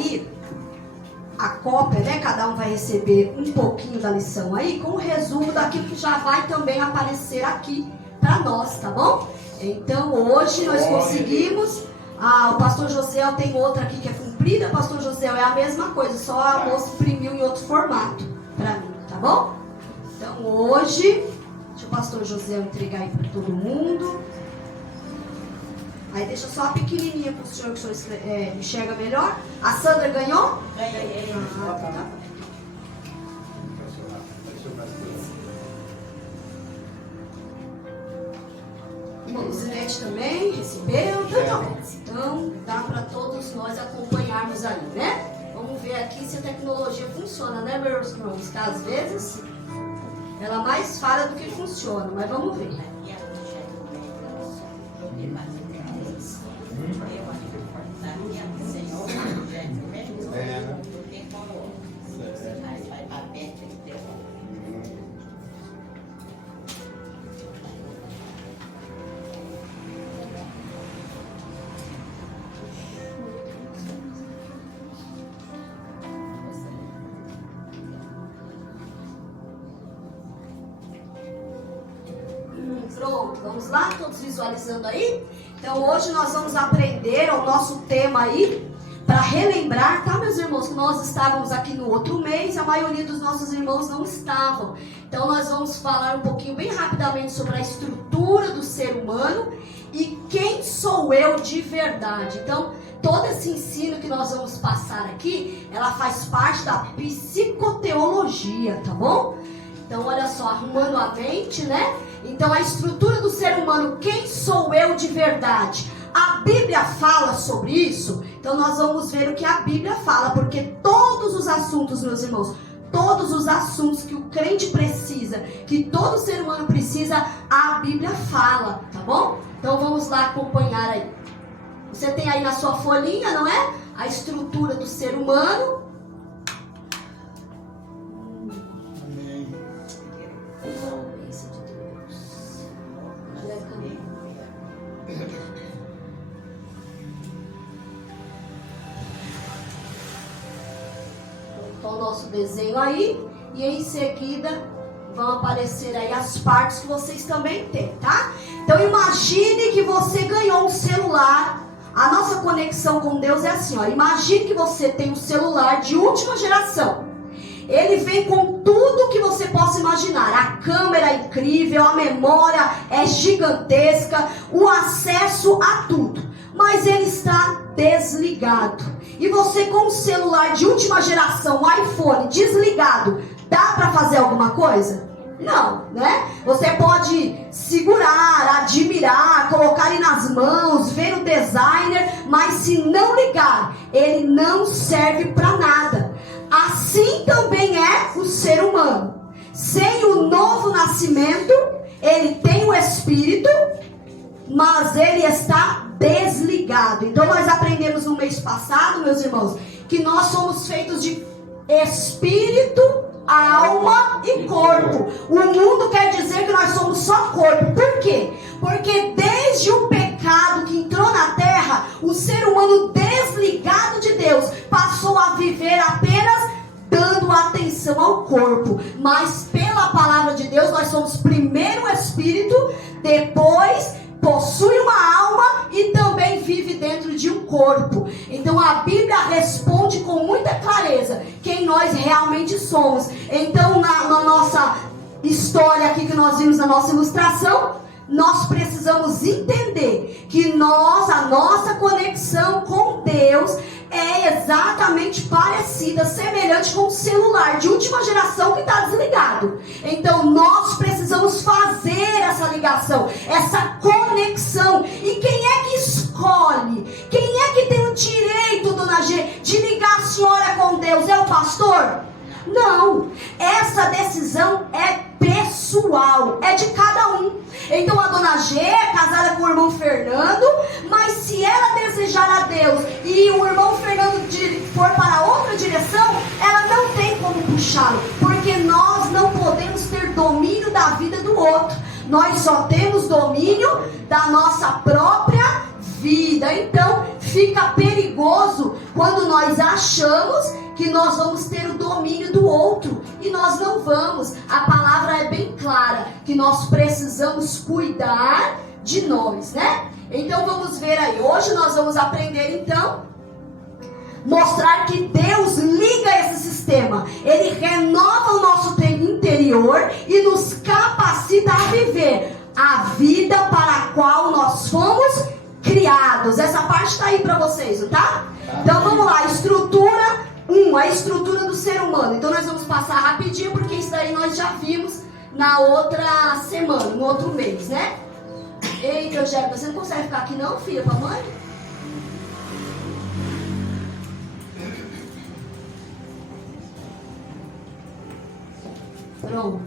aí a cópia, né? Cada um vai receber um pouquinho da lição aí, com o resumo daquilo que já vai também aparecer aqui para nós, tá bom? Então hoje nós conseguimos. O pastor José tem outra aqui que é comprida. O pastor José é a mesma coisa, só a moça imprimiu em outro formato para mim, tá bom? Então hoje, deixa o pastor José entregar aí para todo mundo. Aí deixa só a pequenininha para o senhor, que o senhor enxerga melhor. A Sandra ganhou? Ganhei. Tá. O Zinete também recebeu. Então dá para todos nós acompanharmos aí, né? Vamos ver aqui se a tecnologia funciona, né, meus irmãos? Que às vezes ela mais falha do que funciona, mas vamos ver. Pronto, vamos lá, todos visualizando aí? Então hoje nós vamos aprender o nosso tema aí, para relembrar, tá, meus irmãos, que nós estávamos aqui no outro mês, a maioria dos nossos irmãos não estavam. Então nós vamos falar um pouquinho, bem rapidamente, sobre a estrutura do ser humano e quem sou eu de verdade. Então, todo esse ensino que nós vamos passar aqui, ela faz parte da psicoteologia, tá bom? Então, olha só, arrumando a mente, né? Então, a estrutura do ser humano, quem sou eu de verdade? A Bíblia fala sobre isso? Então, nós vamos ver o que a Bíblia fala, porque todos os assuntos, meus irmãos, todos os assuntos que o crente precisa, que todo ser humano precisa, a Bíblia fala, tá bom? Então, vamos lá acompanhar aí. Você tem aí na sua folhinha, não é? A estrutura do ser humano. Então, o nosso desenho aí, e em seguida vão aparecer aí as partes que vocês também têm, tá? Então imagine que você ganhou um celular. A nossa conexão com Deus é assim, ó. Imagine que você tem um celular de última geração. Ele vem com tudo que você possa imaginar. A câmera é incrível, a memória é gigantesca, o acesso a tudo. Mas ele está desligado. E você com um celular de última geração, um iPhone desligado, dá para fazer alguma coisa? Não, né? Você pode segurar, admirar, colocar ele nas mãos, ver o designer, mas se não ligar, ele não serve para nada. Assim também é o ser humano. Sem o novo nascimento, ele tem o espírito, mas ele está desligado. Então nós aprendemos no mês passado, meus irmãos, que nós somos feitos de espírito, alma e corpo. O mundo quer dizer que nós somos só corpo. Por quê? Porque desde o pecado que entrou na terra, o ser humano desligado de Deus passou a viver apenas dando atenção ao corpo. Mas pela palavra de Deus nós somos primeiro espírito, depois possui uma alma e também vive dentro de um corpo. Então a Bíblia responde com muita clareza quem nós realmente somos. Então na nossa história aqui que nós vimos na nossa ilustração, nós precisamos entender que a nossa conexão com Deus é exatamente parecida, semelhante com o celular de última geração que está desligado. Então nós precisamos fazer essa ligação, essa conexão. E quem é que escolhe? Quem é que tem o direito, dona G, de ligar a senhora com Deus? É o pastor? Não, essa decisão é pessoal, é de cada um. Então a dona G é casada com o irmão Fernando, mas se ela desejar a Deus e o irmão Fernando for para outra direção, ela não tem como puxá-lo, porque nós não podemos ter domínio da vida do outro. Nós só temos domínio da nossa própria vida. Então fica perigoso quando nós nós achamos que nós vamos ter o domínio do outro, e nós não vamos. A palavra é bem clara, que nós precisamos cuidar de nós, né? Então vamos ver aí, hoje nós vamos aprender então, mostrar que Deus liga esse sistema, Ele renova o nosso interior e nos capacita a viver a vida para a qual nós fomos criados. Essa parte está aí para vocês, não tá? Então vamos lá, estrutura 1, a estrutura do ser humano. Então nós vamos passar rapidinho, porque isso daí nós já vimos na outra semana, no outro mês, né? Eita, Angélica, você não consegue ficar aqui não, filha, com a mãe? Pronto.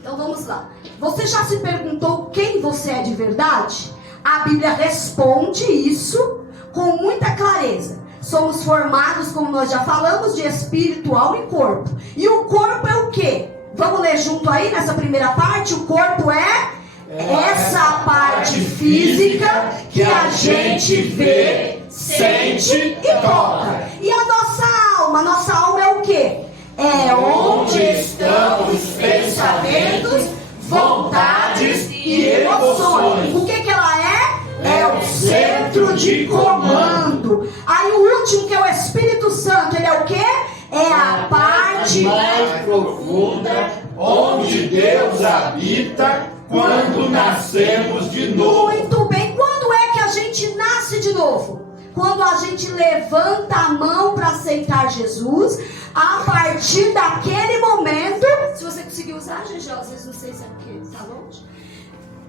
Então vamos lá. Você já se perguntou quem você é de verdade? A Bíblia responde isso com muita clareza. Somos formados, como nós já falamos, de espírito, alma e corpo. E o corpo é o quê? Vamos ler junto aí nessa primeira parte? O corpo é essa parte física que a gente vê, sente e toca. E a nossa alma é o quê? É onde estão os pensamentos, vontades e emoções. O que ela é? É o centro de comando. Aí o último, que é o Espírito Santo, ele é o quê? É a parte mais profunda, onde Deus habita quando nascemos de novo. Muito bem. Quando é que a gente nasce de novo? Quando a gente levanta a mão para aceitar Jesus. A partir daquele momento, se você conseguir usar, gente, às vezes não sei se é porque está longe.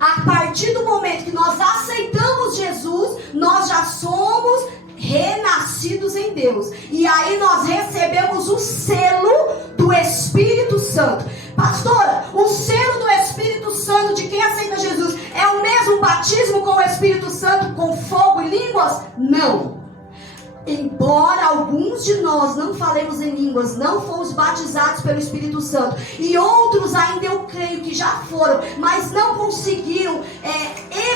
A partir do momento que nós aceitamos Jesus, nós já somos renascidos em Deus. E aí nós recebemos o selo do Espírito Santo. Pastora, o selo do Espírito Santo de quem aceita Jesus é o mesmo batismo com o Espírito Santo, com fogo e línguas? Não. Embora alguns de nós não falemos em línguas, não fomos batizados pelo Espírito Santo, e outros ainda eu creio que já foram, mas não conseguiram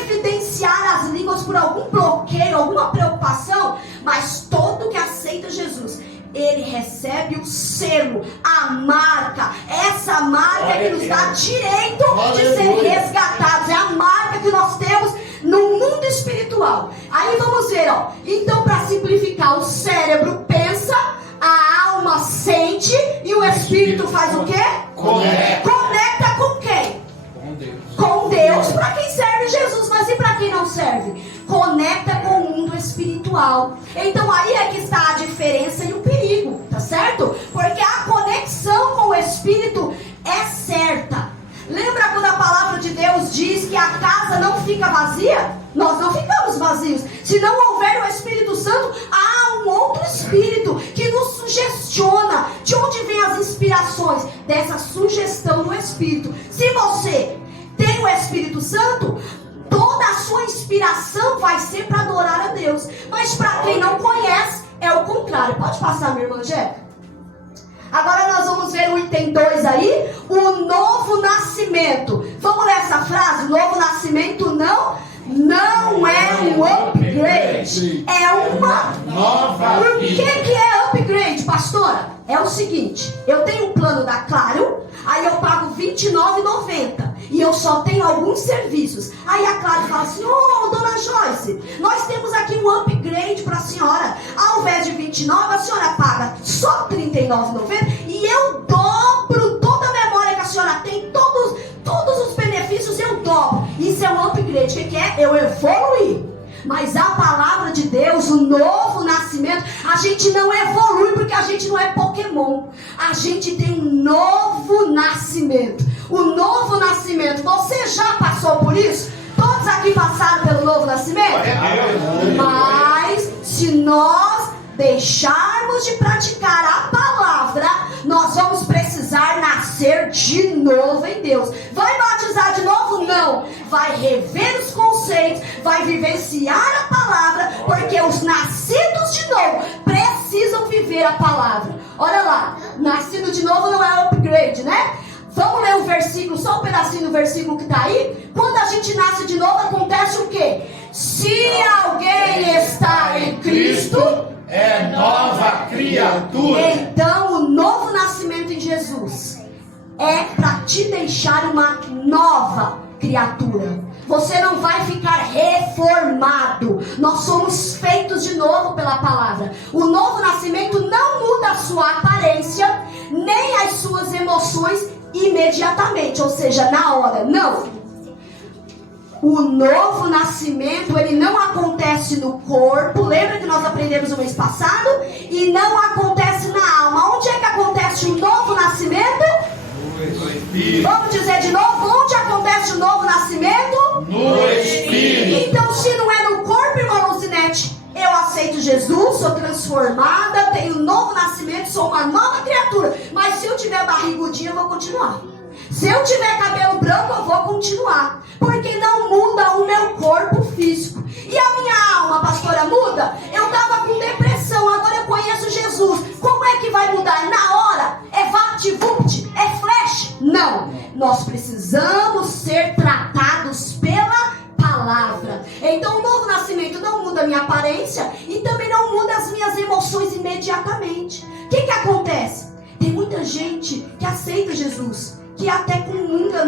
evidenciar as línguas por algum bloqueio, alguma preocupação, mas todo que aceita Jesus, ele recebe o selo, a marca, essa marca que nos dá direito de ser resgatados, é a marca que nós temos no mundo espiritual. Aí vamos ver, ó. Então, para simplificar, o cérebro pensa, a alma sente e o espírito faz o quê? Conecta com quem? Com Deus, para quem serve Jesus, mas e para quem não serve? Conecta com o mundo espiritual. Então aí é que está a diferença e o perigo, tá certo? Porque a conexão com o Espírito é certa. Lembra quando a palavra de Deus diz que a casa não fica vazia? Nós não ficamos vazios. Se não houver o Espírito Santo, há um outro Espírito que nos sugestiona. De onde vem as inspirações? Dessa sugestão do Espírito. Se você tem o Espírito Santo, toda a sua inspiração vai ser para adorar a Deus. Mas para quem não conhece, é o contrário. Pode passar, minha irmã Jéssica? Agora nós vamos ver o item 2 aí, o novo nascimento. Vamos ler essa frase? O novo nascimento não é um upgrade, é uma nova vida. O que é upgrade, pastora? É o seguinte, eu tenho um plano da Claro, aí eu pago R$29,90 e eu só tenho alguns serviços. Aí a Claro fala assim: ô, dona Joyce, nós temos aqui um upgrade para a senhora. Ao invés de R$29, a senhora paga só R$39,90 e eu dobro toda a memória que a senhora tem, todos os benefícios eu dobro. Isso é um upgrade. O que é? Eu evoluir. Mas a palavra de Deus, o novo nascimento, a gente não evolui porque a gente não é Pokémon. A gente tem um novo nascimento. O novo nascimento, você já passou por isso? Todos aqui passaram pelo novo nascimento? Mas se nós deixarmos de praticar a palavra, nós vamos precisar nascer de novo em Deus. Vai batizar de novo? Não. Vai rever os conceitos, vai vivenciar a palavra, porque os nascidos de novo precisam viver a palavra. Olha lá, nascido de novo não é upgrade, né? Vamos ler o versículo, só um pedacinho do versículo que está aí. Quando a gente nasce de novo, acontece o quê? Se alguém está em Cristo, nova criatura. Então, o novo nascimento em Jesus é para te deixar uma nova criatura. Você não vai ficar reformado. Nós somos feitos de novo pela palavra. O novo nascimento não muda a sua aparência, nem as suas emoções imediatamente, ou seja, na hora. Não. O novo nascimento, ele não acontece no corpo. Lembra que nós aprendemos no mês passado? E não acontece na alma. Onde é que acontece o novo nascimento? Vamos dizer de novo, onde acontece o novo nascimento? No Espírito. Então, se não é no corpo, irmã Luzinete, eu aceito Jesus, sou transformada, tenho um novo nascimento, sou uma nova criatura. Mas se eu tiver barrigudinha, eu vou continuar. Se eu tiver cabelo branco, eu vou continuar. Porque não muda o meu corpo físico. E a minha alma, pastora, muda? Eu estava com depressão, agora eu conheço Jesus. Como é que vai mudar? Na hora? É vapt-vupt? É flash? Não. Nós precisamos ser tratados pela palavra. Então o novo nascimento não muda a minha aparência e também não muda as minhas emoções imediatamente. O que acontece? Tem muita gente que aceita Jesus, que até comunga,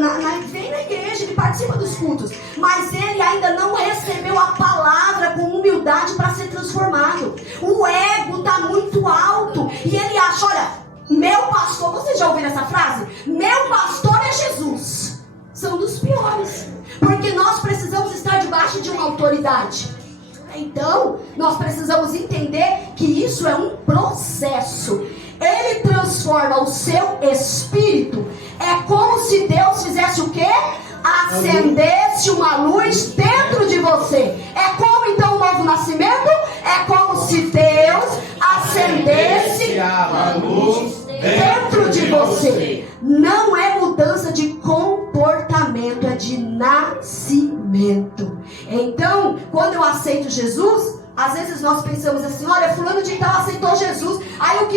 vem na igreja, ele participa dos cultos, mas ele ainda não recebeu a palavra com humildade para ser transformado. O ego está muito alto e ele acha, olha, meu pastor, vocês já ouviram essa frase? Meu pastor é Jesus. São dos piores, porque nós precisamos estar debaixo de uma autoridade. Então, nós precisamos entender que isso é um processo. Ele transforma o seu espírito. É como se Deus fizesse o quê? Acendesse uma luz dentro de você. É como então o novo nascimento? É como se Deus acendesse a luz dentro de você. Não é mudança de comportamento, é de nascimento. Então, quando eu aceito Jesus, às vezes nós pensamos assim, olha, fulano de tal aceitou Jesus, aí o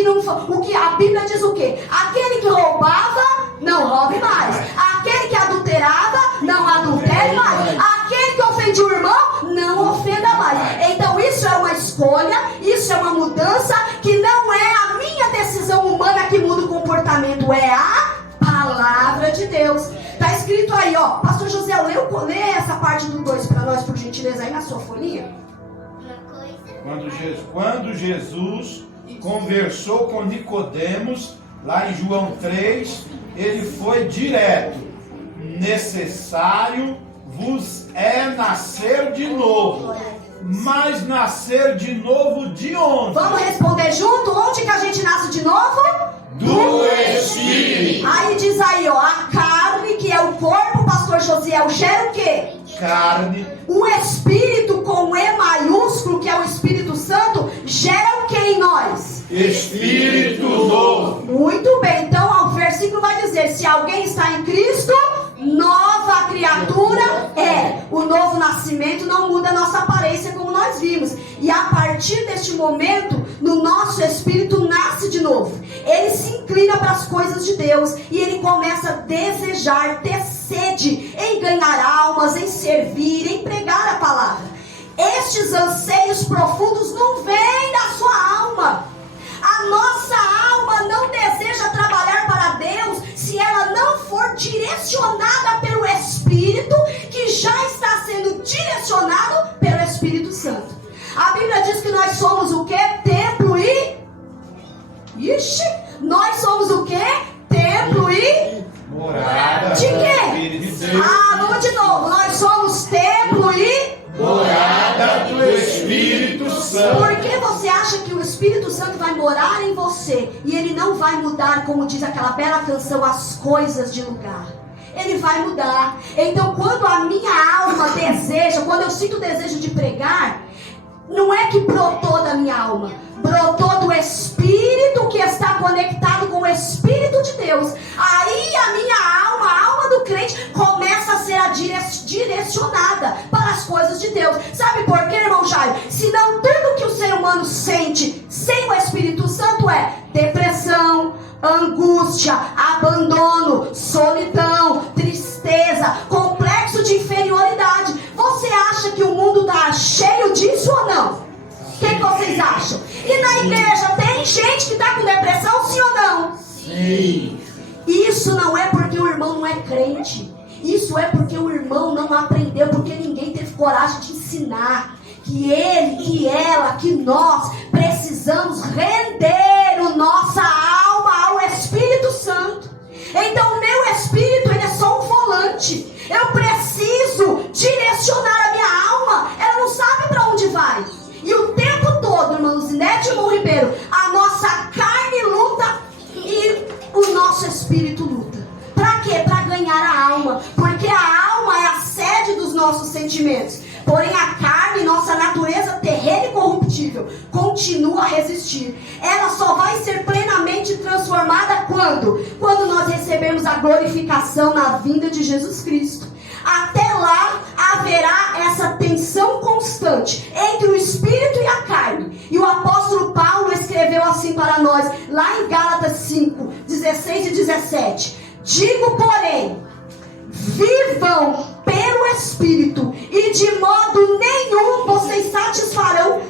que a Bíblia diz o quê? Aquele que roubava, não roube mais. Aquele que adulterava, não adultere mais. Aquele que ofendia o irmão, não ofenda mais. Então isso é uma escolha, isso é uma mudança, que não é a minha decisão humana que muda o comportamento, é a palavra de Deus. Está escrito aí, ó, pastor José, lê essa parte do 2 para nós, por gentileza, aí na sua folhinha. Quando Jesus conversou com Nicodemos, lá em João 3, ele foi direto: necessário vos é nascer de novo. Mas nascer de novo de onde? Vamos responder junto? Onde que a gente nasce de novo? Do Espírito. Aí diz aí, ó, a carne, que é o corpo, pastor Josiel, gera o quê? Carne. O Espírito com E maiúsculo, que é o Espírito Santo, gera o que em nós? Espírito novo. Muito bem, então o versículo vai dizer, se alguém está em Cristo, nova criatura é. O novo nascimento não muda a nossa aparência, como nós vimos. E a partir deste momento, no nosso espírito nasce de novo. Ele se inclina para as coisas de Deus e ele começa a desejar, ter sede em ganhar almas, em servir, em pregar a palavra. Estes anseios profundos não vêm da sua alma. A nossa alma não deseja trabalhar para Deus se ela não for direcionada pelo Espírito, que já está sendo direcionado pelo Espírito Santo. A Bíblia diz que nós somos o quê? Templo e... nós somos o quê? Templo e... morada. De quê? Vamos de novo. Nós somos templo e... morada do Espírito Santo. Por que você acha que o Espírito Santo vai morar em você e ele não vai mudar, como diz aquela bela canção, as coisas de lugar? Ele vai mudar. Então, quando a minha alma deseja, quando eu sinto o desejo de pregar, não é que brotou da minha alma, brotou do Espírito que está conectado com o Espírito de Deus. Aí a minha alma, a alma do crente, começa a ser direcionada para as coisas de Deus. Sabe por quê, irmão Jairo? Senão tudo que o ser humano sente sem o Espírito Santo é depressão, angústia, abandono, solidão, tristeza, complexo de inferioridade. Você acha que o mundo está cheio disso ou não? O que vocês acham? acham? E na igreja tem gente que está com depressão, sim ou não? Sim. Isso não é porque o irmão não é crente. Isso é porque o irmão não aprendeu, porque ninguém teve coragem de ensinar que ele, que ela, que nós precisamos render a nossa alma ao Espírito Santo. Então o meu espírito, ele é só um volante. Eu preciso direcionar a minha alma. Ela não sabe para onde vai. E o tempo todo, irmão Luzinete e irmão Ribeiro, a nossa carne luta e o nosso espírito luta. Para quê? Para ganhar a alma. Porque a alma é a sede dos nossos sentimentos. Porém a carne, nossa natureza terrena e corruptível, continua a resistir. Ela só vai ser plenamente transformada quando? Quando nós recebemos a glorificação na vinda de Jesus Cristo. Até lá haverá essa tensão constante entre o espírito e a carne. E o apóstolo Paulo escreveu assim para nós, lá em Gálatas 5, 16 e 17. Digo, porém, vivam pelo Espírito, e de modo nenhum vocês satisfarão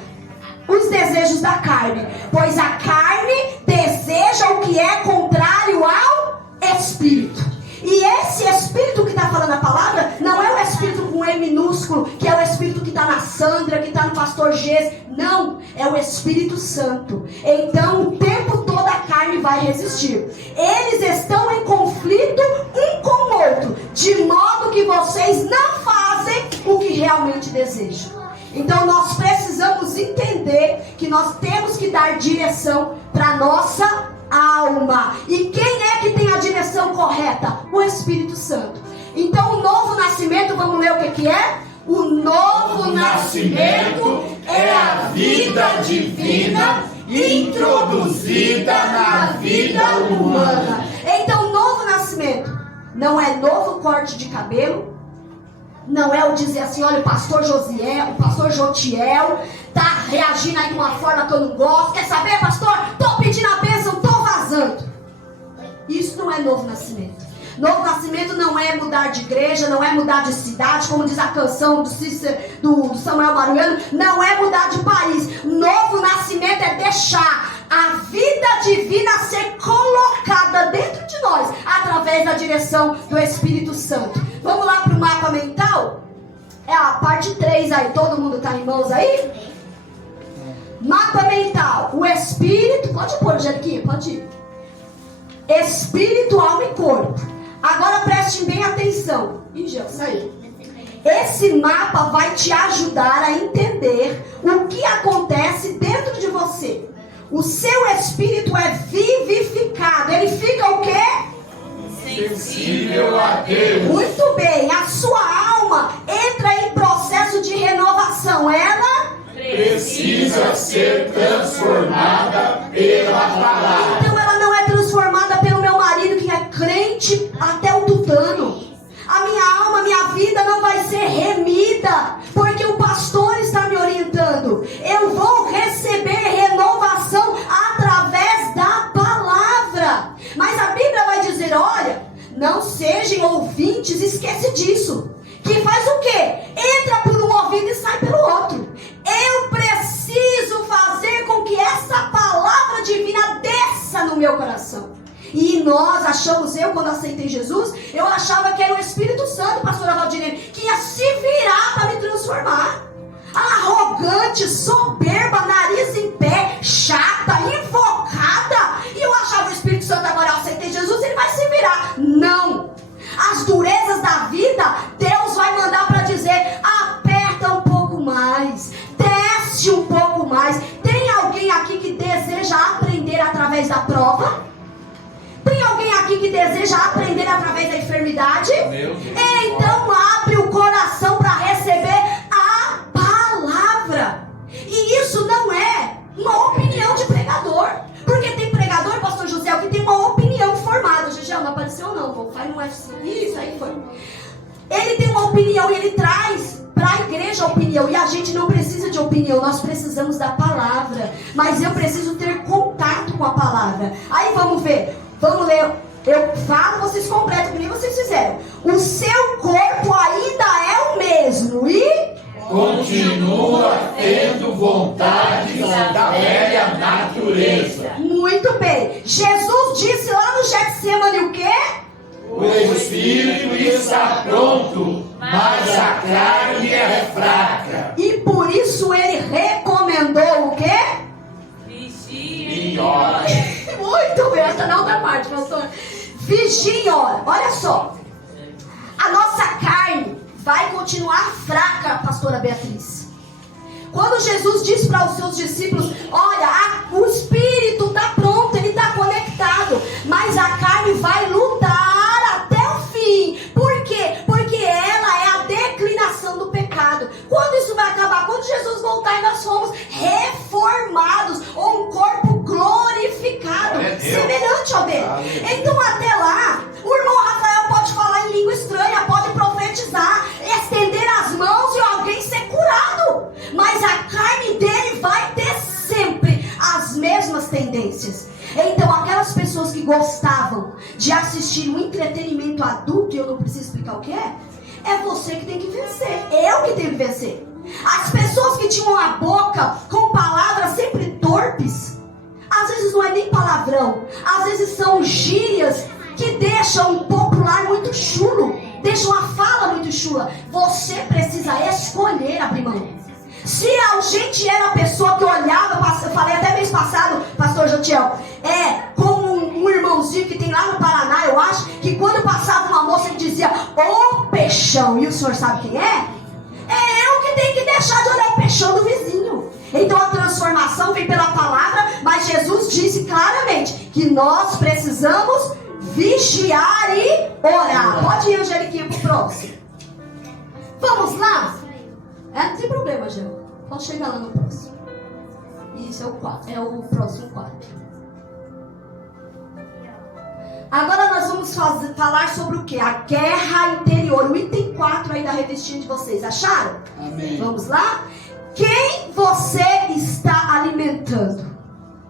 os desejos da carne, pois a carne deseja o que é contrário ao Espírito. E esse Espírito que está falando a palavra não é o Espírito com E minúsculo, que é o Espírito que está na Sandra, que está no pastor Gês. Não, é o Espírito Santo. Então o tempo todo a carne vai resistir. Eles estão em conflito um com o outro, de modo que vocês não fazem o que realmente desejam. Então nós precisamos entender que nós temos que dar direção para a nossa alma. E quem é que tem a direção correta? O Espírito Santo. Então o novo nascimento, vamos ler o que é? O novo nascimento é a vida divina introduzida na vida humana. Então o novo nascimento não é novo corte de cabelo, não é o dizer assim, olha, o pastor Josiel, o pastor Jotiel tá reagindo aí de uma forma que eu não gosto. Quer saber, pastor? Tô pedindo a bênção, tô vazando. Isso não é novo nascimento. Novo nascimento não é mudar de igreja, não é mudar de cidade, como diz a canção do Samuel Mariano, não é mudar de país. Novo nascimento é deixar a vida divina ser colocada dentro de nós, através da direção do Espírito Santo. Vamos lá para o mapa mental? É a parte 3 aí, todo mundo está em mãos aí? Mapa mental, o Espírito, pode pôr, Jeriquinho, pode ir. Espírito, alma e corpo. Agora prestem bem atenção. Ih, já saiu. Esse mapa vai te ajudar a entender o que acontece dentro de você. O seu espírito é vivificado. Ele fica o quê? Sensível a Deus. Muito bem. A sua alma entra em processo de renovação. Ela precisa ser transformada pela palavra. Então ela não é transformada pelo meu marido que é crente até o tutano. A minha alma, a minha vida não vai ser remida porque o pastor está me orientando. Eu vou receber renovação através da palavra. Mas a Bíblia vai dizer, olha, não sejam ouvintes, esquece disso. Que faz o quê? Entra por um ouvido e sai pelo outro. Eu preciso fazer com que essa palavra divina desça no meu coração. E nós achamos, eu quando aceitei Jesus, eu achava que era o Espírito Santo, pastora Valdirene, que ia se virar para me transformar. Arrogante, soberba, nariz em pé, chata, invocada. E eu achava o Espírito Santo, agora eu aceitei Jesus, ele vai se virar. Não. As durezas da vida, Deus vai mandar para dizer, aperta um pouco mais, desce um pouco mais. Tem alguém aqui que deseja aprender através da prova? Tem alguém aqui que deseja aprender através da enfermidade? Então abre o coração para receber a palavra. E isso não é uma opinião de pregador. Porque tem pregador, pastor José, que tem uma opinião formada. Gigi, não apareceu não, vou faz no UFC. Isso aí foi. Ele tem uma opinião e ele traz para a igreja a opinião. E a gente não precisa de opinião, nós precisamos da palavra. Mas eu preciso ter contato com a palavra. Aí vamos ver. Vamos ler, eu falo, vocês completam, que nem vocês fizeram. O seu corpo ainda é o mesmo e continua tendo vontades natureza. Muito bem. Jesus disse lá no Getsemane o quê? O espírito está pronto, mas a carne é fraca. E por isso ele recomendou o quê? E ora. Muito bem, essa na outra parte, pastor. Vigia e ora. Olha só. A nossa carne vai continuar fraca, pastora Beatriz. Quando Jesus disse para os seus discípulos, olha, o espírito está pronto, ele está conectado, mas a carne vai lutar até o fim. Por quê? Porque ela é a declinação do pecado. Quando isso vai acabar? Quando Jesus voltar e nós fomos reformados, ou um corpo glorificado, semelhante ao dele. Então até lá, o irmão Rafael pode falar em língua estranha, pode profetizar, estender as mãos e alguém ser curado, mas a carne dele vai ter sempre as mesmas tendências. Então aquelas pessoas que gostavam de assistir um entretenimento adulto, e eu não preciso explicar o que é você que tem que vencer, eu que tenho que vencer. As pessoas que tinham a boca com palavras sempre torpes, às vezes não é nem palavrão, às vezes são gírias que deixam o popular muito chulo, deixam a fala muito chula. Você precisa escolher abrir mão. Se a gente era a pessoa que olhava, eu falei até mês passado, pastor Jotiel, como um irmãozinho que tem lá no Paraná, eu acho, que quando passava uma moça ele dizia, ô peixão, e o senhor sabe quem é? É eu que tenho que deixar de olhar o peixão do vizinho. Então a transformação vem pela palavra, mas Jesus disse claramente que nós precisamos vigiar e orar. Pode ir, Angeliquinha, pro próximo. Vamos lá? Não tem problema, Angel. Pode chegar lá no próximo. Isso é o próximo quadro. Agora nós vamos falar sobre o que? A guerra interior. O item 4 aí da revistinha de vocês. Acharam? Amém. Vamos lá? Quem você está alimentando?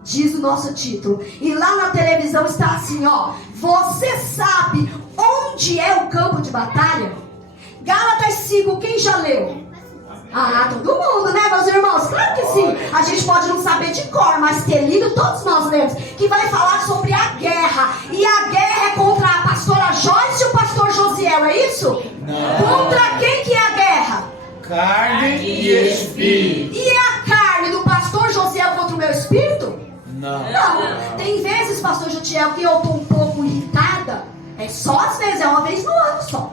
Diz o nosso título. E lá na televisão está assim, ó. Você sabe onde é o campo de batalha? Gálatas 5, quem já leu? Todo mundo, né, meus irmãos? Claro que sim. A gente pode não saber de cor, mas ter lido, todos nós lemos. Que vai falar sobre a guerra. E a guerra é contra a pastora Joyce e o pastor Josiel, é isso? Não. Contra quem que é a guerra? Carne e espírito. E a carne do pastor Josiel contra o meu espírito? Não. Tem vezes, pastor Josiel, que eu estou um pouco irritada. É só às vezes, é uma vez no ano só.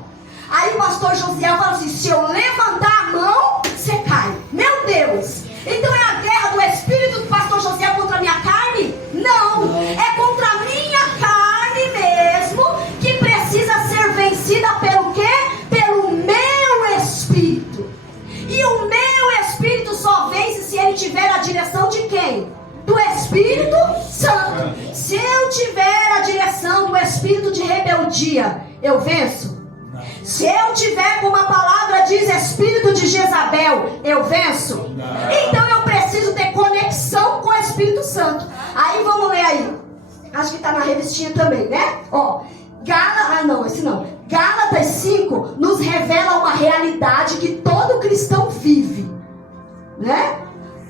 Aí o pastor Josiel fala assim, se eu levantar a mão, você cai. Meu Deus! Então é a guerra do espírito do pastor Josiel contra a minha carne? Não! É contra a minha carne mesmo, que precisa ser vencida pelo quê? Pelo meu espírito. E o meu espírito só vence se ele tiver a direção de quem? Do Espírito Santo. Se eu tiver a direção do espírito de rebeldia, eu venço? Se eu tiver, como a palavra diz, espírito de Jezabel, eu venço? Não. Então eu preciso ter conexão com o Espírito Santo. Aí vamos ler aí. Acho que está na revistinha também, né? Ó, Gálatas 5 nos revela uma realidade que todo cristão vive, né?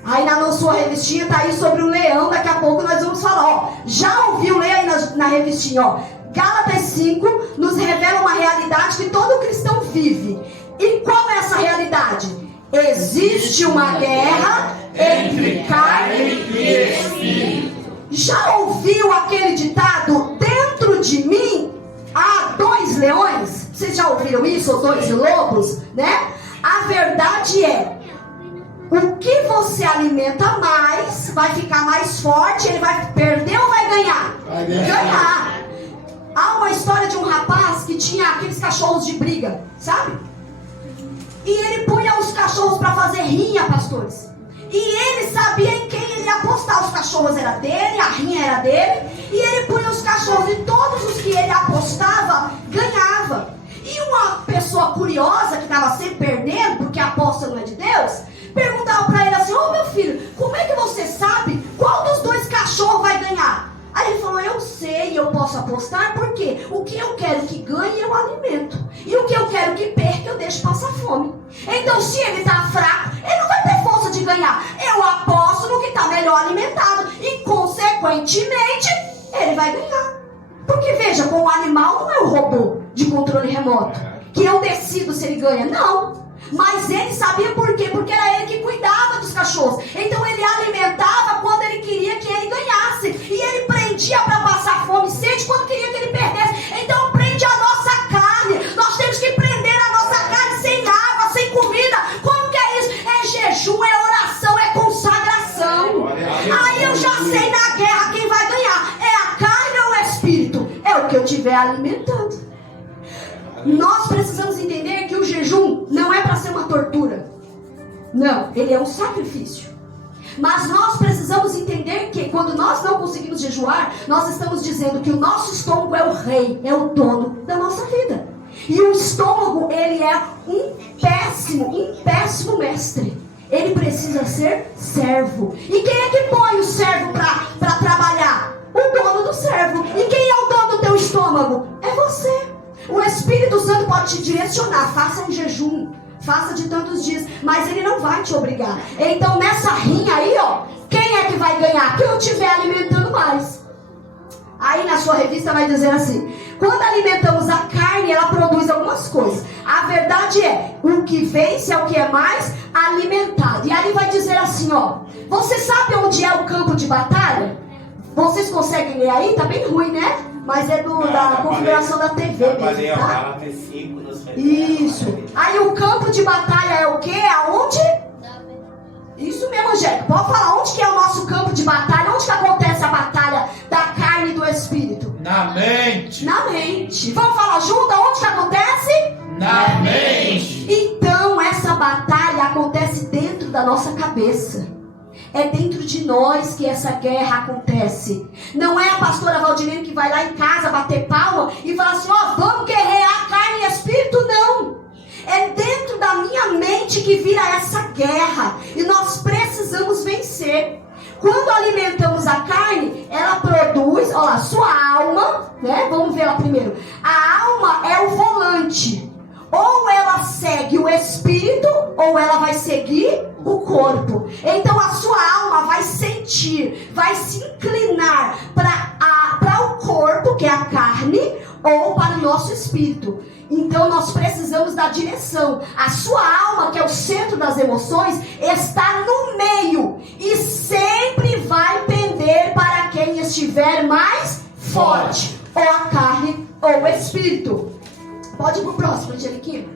Aí na sua revistinha está aí sobre o leão, daqui a pouco nós vamos falar, ó. Já ouviu? Lê aí na revistinha, ó. Gálatas 5 nos revela uma realidade que todo cristão vive. E qual é essa realidade? Existe uma guerra entre carne e espírito. Já ouviu aquele ditado? Dentro de mim há 2 leões. Vocês já ouviram isso? Ou 2 lobos, né? A verdade é, o que você alimenta mais vai ficar mais forte. Ele vai perder ou vai ganhar? Vai ganhar. Há uma história de um rapaz que tinha aqueles cachorros de briga, sabe? E ele punha os cachorros para fazer rinha, pastores. E ele sabia em quem ele ia apostar. Os cachorros eram dele, a rinha era dele. E ele punha os cachorros e todos os que ele apostava, ganhava. E uma pessoa curiosa, que estava sempre perdendo, porque a aposta não é de Deus, perguntava para ele assim, ô meu filho, como é que você sabe qual dos 2 cachorros vai ganhar? Aí ele falou, eu sei, eu posso apostar, porque o que eu quero que ganhe, eu alimento. E o que eu quero que perca, eu deixo passar fome. Então, se ele está fraco, ele não vai ter força de ganhar. Eu aposto no que está melhor alimentado. consequentemente, ele vai ganhar. Porque veja, com o animal não é o robô de controle remoto, que eu decido se ele ganha, não. Mas ele sabia por quê? Porque era ele que cuidava dos cachorros. Então ele alimentava quando ele queria que ele ganhasse. E ele prendia para passar fome e sede quando queria que ele perdesse. Então prende a nossa carne. Nós temos que prender a nossa carne sem água, sem comida. Como que é isso? É jejum, é oração, é consagração. Aí eu já sei na guerra quem vai ganhar. É a carne ou o espírito? É o que eu estiver alimentando. Nós precisamos entender que o jejum não é para ser uma tortura. Não, ele é um sacrifício. Mas nós precisamos entender que quando nós não conseguimos jejuar, nós estamos dizendo que o nosso estômago é o rei, é o dono da nossa vida. E o estômago, ele é um péssimo mestre. Ele precisa ser servo. E quem é que põe o servo para trabalhar? O dono do servo. E quem é o dono do teu estômago? É você. O Espírito Santo pode te direcionar. Faça um jejum, faça de tantos dias, mas ele não vai te obrigar. Então nessa rinha aí, ó, quem é que vai ganhar? Quem eu estiver alimentando mais. Aí na sua revista vai dizer assim: quando alimentamos a carne, ela produz algumas coisas. A verdade é, o que vence é o que é mais alimentado. E aí vai dizer assim, ó, você sabe onde é o campo de batalha? Vocês conseguem ler aí? Tá bem ruim, né? Mas é da configuração da TV mesmo, tá? Isso. Aí o campo de batalha é o quê? Aonde? Isso mesmo, Angélica. Pode falar onde que é o nosso campo de batalha? Onde que acontece a batalha da carne e do espírito? Na mente. Na mente. Vamos falar junto? Onde que acontece? Na mente. Então essa batalha acontece dentro da nossa cabeça. É dentro de nós que essa guerra acontece. Não é a pastora Valdinene que vai lá em casa bater palma e falar assim, ó, vamos guerrear carne e espírito, não. É dentro da minha mente que vira essa guerra. E nós precisamos vencer. Quando alimentamos a carne, ela produz, olha lá, sua alma, né? Vamos ver lá primeiro. A alma é o volante. Ou ela segue o espírito, ou ela vai seguir o corpo. Então a sua alma vai sentir, vai se inclinar para o corpo, que é a carne, ou para o nosso espírito. Então nós precisamos da direção. A sua alma, que é o centro das emoções, está no meio e sempre vai pender para quem estiver mais forte, ou a carne ou o espírito. Pode ir pro próximo, Angeliquinha.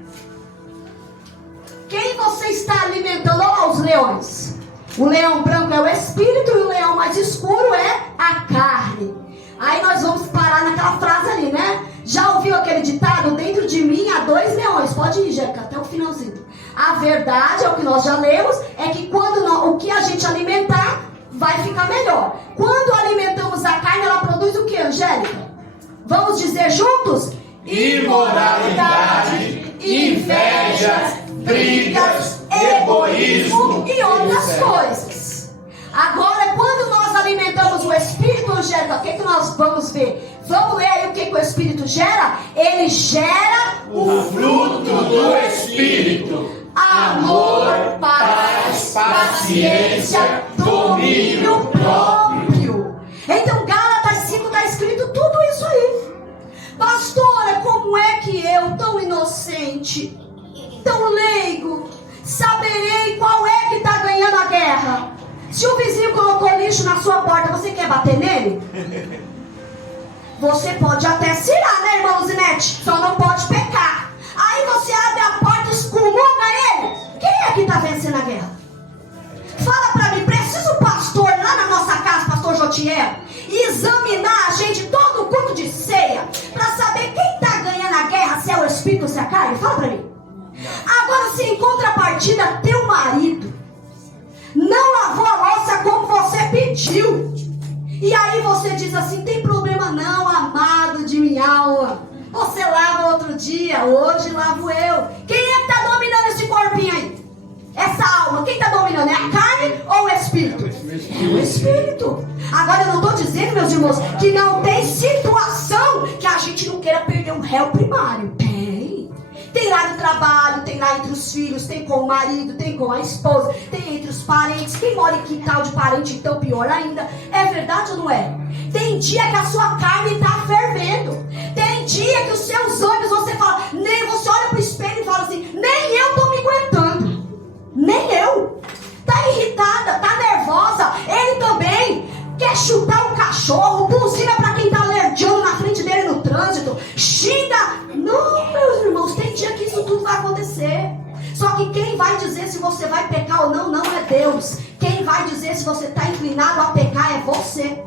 Quem você está alimentando? Olha lá os leões. O leão branco é o espírito e o leão mais escuro é a carne. Aí nós vamos parar naquela frase ali, né? Já ouviu aquele ditado? Dentro de mim há 2 leões. Pode ir, Jéssica, até o finalzinho. A verdade, é o que nós já lemos, é que quando o que a gente alimentar vai ficar melhor. Quando alimentamos a carne, ela produz o que, Angélica? Vamos dizer juntos? Imoralidade, invejas, brigas, egoísmo e outras coisas. Agora, quando nós alimentamos o Espírito, Angélica, o que nós vamos ver? Vamos ler aí o que o Espírito gera? Ele gera o fruto do Espírito: amor, paz, paciência, domínio próprio. Então, Gálatas 5 está escrito tudo isso aí. Pastora, como é que eu, tão inocente, tão leigo, saberei qual é que está ganhando a guerra? Se o vizinho colocou lixo na sua porta, você quer bater nele? Você pode até cirar, né, irmã Luzinete? Só não pode pecar. Aí você abre a porta e excomunga ele. Quem é que está vencendo a guerra? Fala pra mim, precisa o pastor lá na nossa casa, pastor Jotiel, examinar a gente todo o culto de ceia para saber quem está ganhando a guerra, se é o espírito ou se é a carne? Fala pra mim. Agora, se em contrapartida teu marido não lavou a louça como você pediu, e aí você diz assim, tem problema não, amado de minha alma, você lava outro dia, hoje lavo eu. Quem é que está dominando esse corpinho aí? Essa alma, quem está dominando? É a carne ou o espírito? É o espírito. Agora eu não estou dizendo, meus irmãos, que não tem situação que a gente não queira perder um réu primário. Tem Tem lá no trabalho, tem lá entre os filhos, tem com o marido, tem com a esposa, tem entre os parentes. Quem mora em quintal de parente, então pior ainda. É verdade ou não é? Tem dia que a sua carne está fervendo. Tem dia que os seus olhos, você fala, nem você olha pro espelho e fala assim, nem eu tô me aguentando. Nem eu. Tá irritada, tá nervosa. Ele também quer chutar um cachorro, buzina pra quem tá alergiando na frente dele no trânsito, xinga. Não, meus irmãos, tem dia que isso tudo vai acontecer. Só que quem vai dizer se você vai pecar ou não, não é Deus. Quem vai dizer se você está inclinado a pecar é você.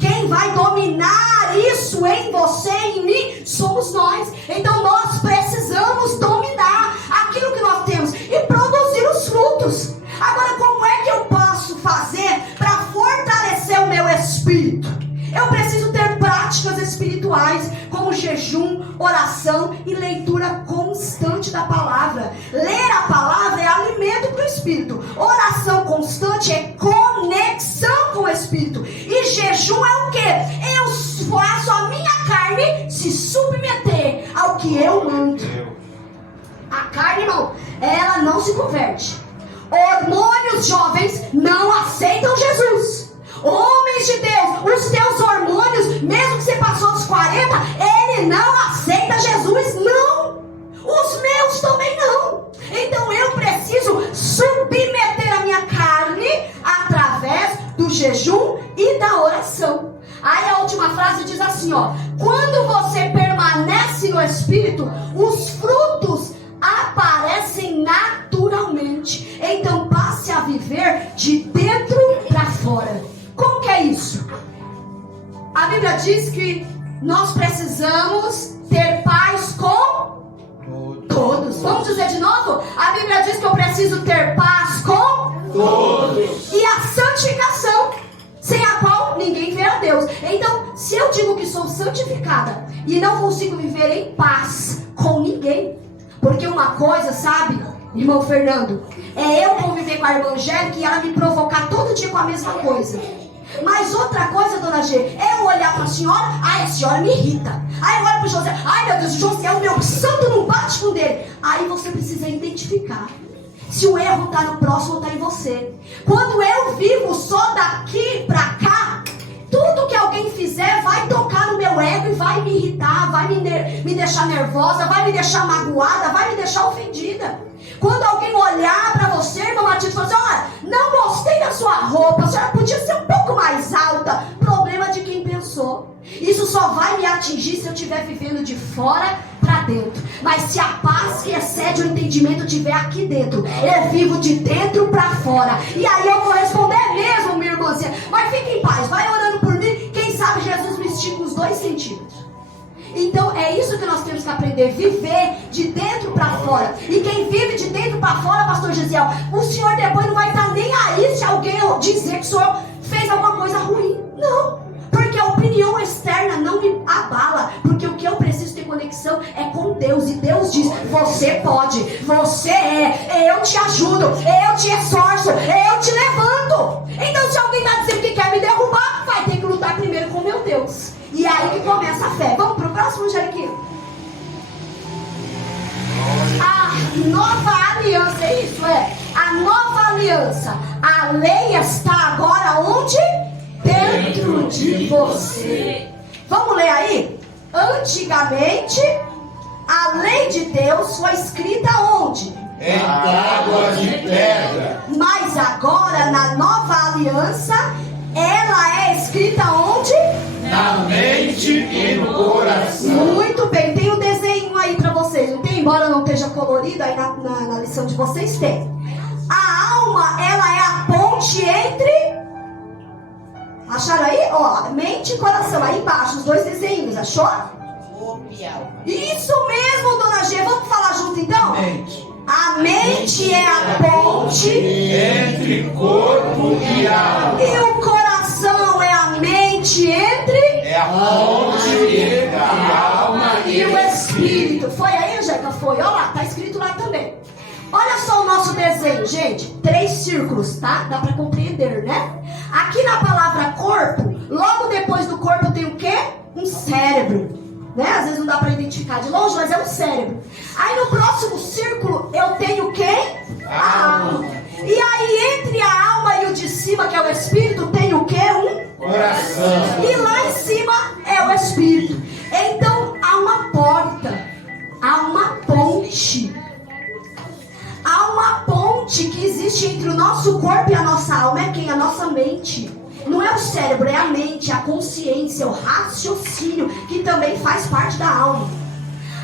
Quem vai dominar isso em você e em mim somos nós. Então nós precisamos dominar aquilo que nós temos e produzir os frutos. Agora, como é que eu posso fazer para fortalecer o meu espírito? Eu preciso ter práticas espirituais, como jejum, oração e leitura constante da palavra. Ler a palavra é alimento para o espírito. Oração constante é conexão com o espírito. E jejum é o quê? Eu faço a minha carne se submeter ao que eu mando. A carne, irmão, ela não se converte. Hormônios jovens não aceitam Jesus. Homens de Deus, os teus hormônios, mesmo que você passou dos 40, ele não aceita Jesus, não. Os meus também não. Então eu preciso submeter a minha carne através do jejum e da oração. Aí a última frase diz assim, ó: quando você permanece no Espírito, os frutos aparecem naturalmente. Então passe a viver de dentro para fora. Como que é isso? A Bíblia diz que nós precisamos ter paz com todos. Vamos dizer de novo? A Bíblia diz que eu preciso ter paz com todos. E a santificação, sem a qual ninguém vê a Deus. Então, se eu digo que sou santificada e não consigo viver em paz com ninguém, porque uma coisa, sabe, irmão Fernando, é eu conviver com a irmã Angélica e ela me provocar todo dia com a mesma coisa. Mas outra coisa, dona G, é eu olhar para a senhora, ai, a senhora me irrita. Aí eu olho para o José, ai meu Deus, o José, o meu santo não bate com o dele. Aí você precisa identificar se o erro está no próximo ou está em você. Quando eu vivo só daqui para cá, tudo que alguém fizer vai tocar no meu ego e vai me irritar, vai me deixar nervosa, vai me deixar magoada, vai me deixar ofendida. Quando alguém olhar para você, irmão Matilde, e falar assim, olha, não gostei da sua roupa, a senhora podia ser um pouco mais alta. Problema de quem pensou. Isso só vai me atingir se eu estiver vivendo de fora para dentro. Mas se a paz que excede o entendimento estiver aqui dentro, eu vivo de dentro para fora. E aí eu vou responder mesmo, minha irmãzinha. Mas fique em paz, vai orando por mim. Quem sabe Jesus me estica uns 2 centímetros. Então é isso que nós temos que aprender, viver de dentro para fora. E quem vive de dentro para fora, pastor Gisel, o senhor depois não vai estar nem aí se alguém dizer que o senhor fez alguma coisa ruim. Não, porque a opinião externa não me abala, porque o que eu preciso ter conexão é com Deus. E Deus diz, você pode, você eu te ajudo, eu te esforço, eu te levanto. Então se alguém está dizendo que quer me derrubar, vai ter que lutar primeiro com meu Deus. E aí que começa a fé. Vamos para o próximo, Angeliquinho. A nova aliança, é isso, a nova aliança. A lei está agora onde? Dentro de você. Vamos ler aí? Antigamente, a lei de Deus foi escrita onde? Em tábuas de pedra. Mas agora, na nova aliança, ela é escrita onde? Na mente e no coração. Muito bem, tem um desenho aí pra vocês, não tem? Embora não esteja colorido, aí na lição de vocês tem. A alma, ela é a ponte entre... Acharam aí? Ó, mente e coração, aí embaixo, os 2 desenhos, achou? Isso mesmo, dona G, vamos falar junto então? Mente. A mente é a ponte entre corpo e alma. E o coração é a mente entre... É a ponte entre a alma e o espírito. Foi aí, Angélica? Foi. Olha lá, tá escrito lá também. Olha só o nosso desenho, gente. 3 círculos, tá? Dá pra compreender, né? Aqui na palavra corpo, logo depois do corpo tem o quê? Um cérebro. né? Às vezes não dá para identificar de longe, mas é o cérebro. Aí no próximo círculo eu tenho quem? A alma. E aí entre a alma e o de cima, que é o espírito, tem o quê? Coração. E lá em cima é o espírito. Então há uma porta, há uma ponte. Há uma ponte que existe entre o nosso corpo e a nossa alma. É quem? A nossa mente. Não é o cérebro, é a mente, a consciência, o raciocínio, que também faz parte da alma.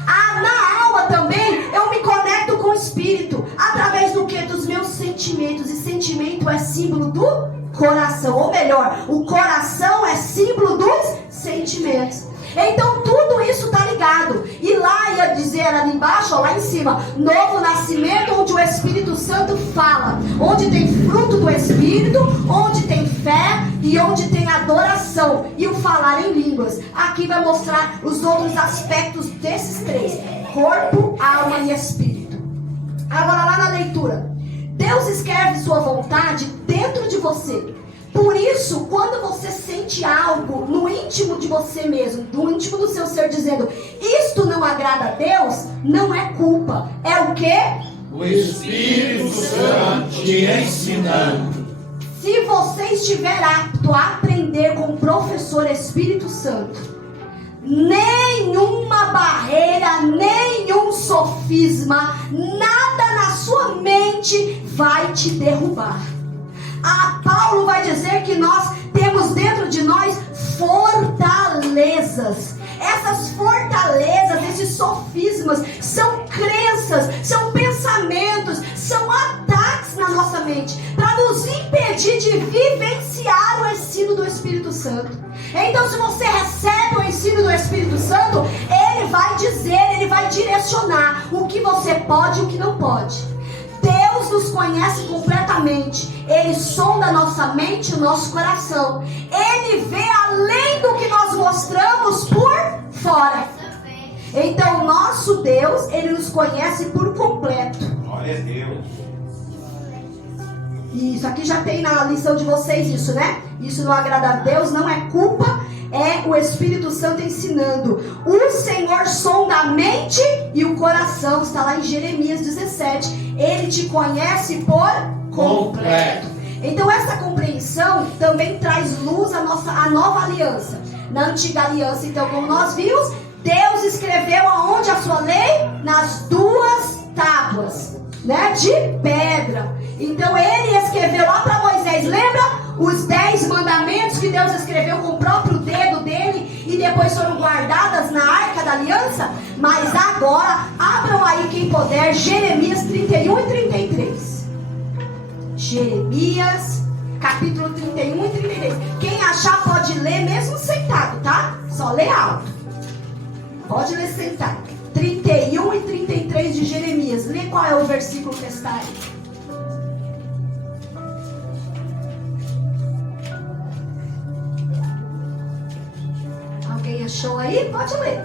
Na alma também eu me conecto com o espírito. Através do que? Dos meus sentimentos. E sentimento é símbolo do coração. Ou melhor, o coração é símbolo dos sentimentos. Então tudo isso está ligado. E lá ia dizer ali embaixo, ó, lá em cima, novo nascimento, onde o Espírito Santo fala, onde tem fruto do Espírito, onde tem fé e onde tem adoração e o falar em línguas. Aqui vai mostrar os outros aspectos desses três: corpo, alma e espírito. Agora lá na leitura, Deus escreve sua vontade dentro de você. Por isso, quando você sente algo no íntimo de você mesmo, no íntimo do seu ser, dizendo isto não agrada a Deus, não é culpa. É o quê? O Espírito Santo te ensinando. Se você estiver apto a aprender com o professor Espírito Santo, nenhuma barreira, nenhum sofisma, nada na sua mente vai te derrubar. Paulo vai dizer que nós temos dentro de nós fortalezas. Essas fortalezas, esses sofismas, são crenças, são pensamentos, são ataques na nossa mente, para nos impedir de vivenciar o ensino do Espírito Santo. Então, se você recebe o ensino do Espírito Santo, ele vai dizer, ele vai direcionar o que você pode e o que não pode. Deus nos conhece completamente. Ele sonda a nossa mente e o nosso coração. Ele vê além do que nós mostramos por fora. Então o nosso Deus, ele nos conhece por completo. Glória a Deus. Isso aqui já tem na lição de vocês isso, né? Isso não agrada a Deus, não é culpa. É o Espírito Santo ensinando. O Senhor sonda a mente e o coração. Está lá em Jeremias 17. Ele te conhece por completo. Então essa compreensão também traz luz à nova aliança. Na antiga aliança, então, como nós vimos, Deus escreveu aonde a sua lei? Nas duas tábuas, né? De pedra. Então ele escreveu lá para Moisés, lembra? Os 10 mandamentos que Deus escreveu com o próprio dedo dele e depois foram guardadas na arca da aliança. Mas agora, abram aí quem puder, Jeremias 31 e 33. Jeremias, capítulo 31 e 33. Quem achar pode ler mesmo sentado, tá? Só lê alto. Pode ler sentado. 31 e 33 de Jeremias. Lê qual é o versículo que está aí. Alguém achou aí? Pode ler.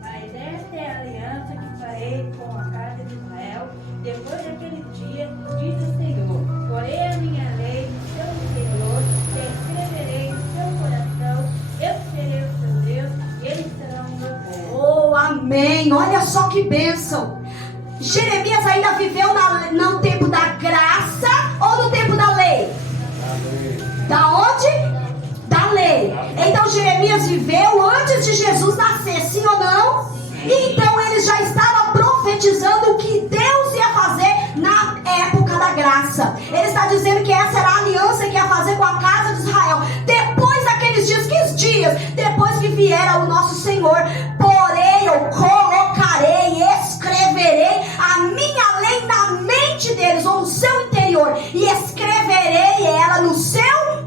Mas esta é a aliança que farei com a casa de Israel depois daquele dia, diz o Senhor. Porém a minha lei no seu interior, e a escreverei no seu coração. Eu serei o seu Deus, e eles serão o meu povo. Oh, amém. Olha só que bênção. Jeremias ainda viveu no tempo da graça ou no tempo da lei? Da onde? Da lei. Então Jeremias viveu antes de Jesus nascer, sim ou não? Então ele já estava profetizando o que Deus ia fazer na época da graça. Ele está dizendo que essa era a aliança que ia fazer com a casa de Israel. Depois daqueles dias, que dias? Depois que viera o nosso Senhor. Porém eu colocarei, escreverei a minha lei na mente deles, ou no seu interior, e escreverei ela no seu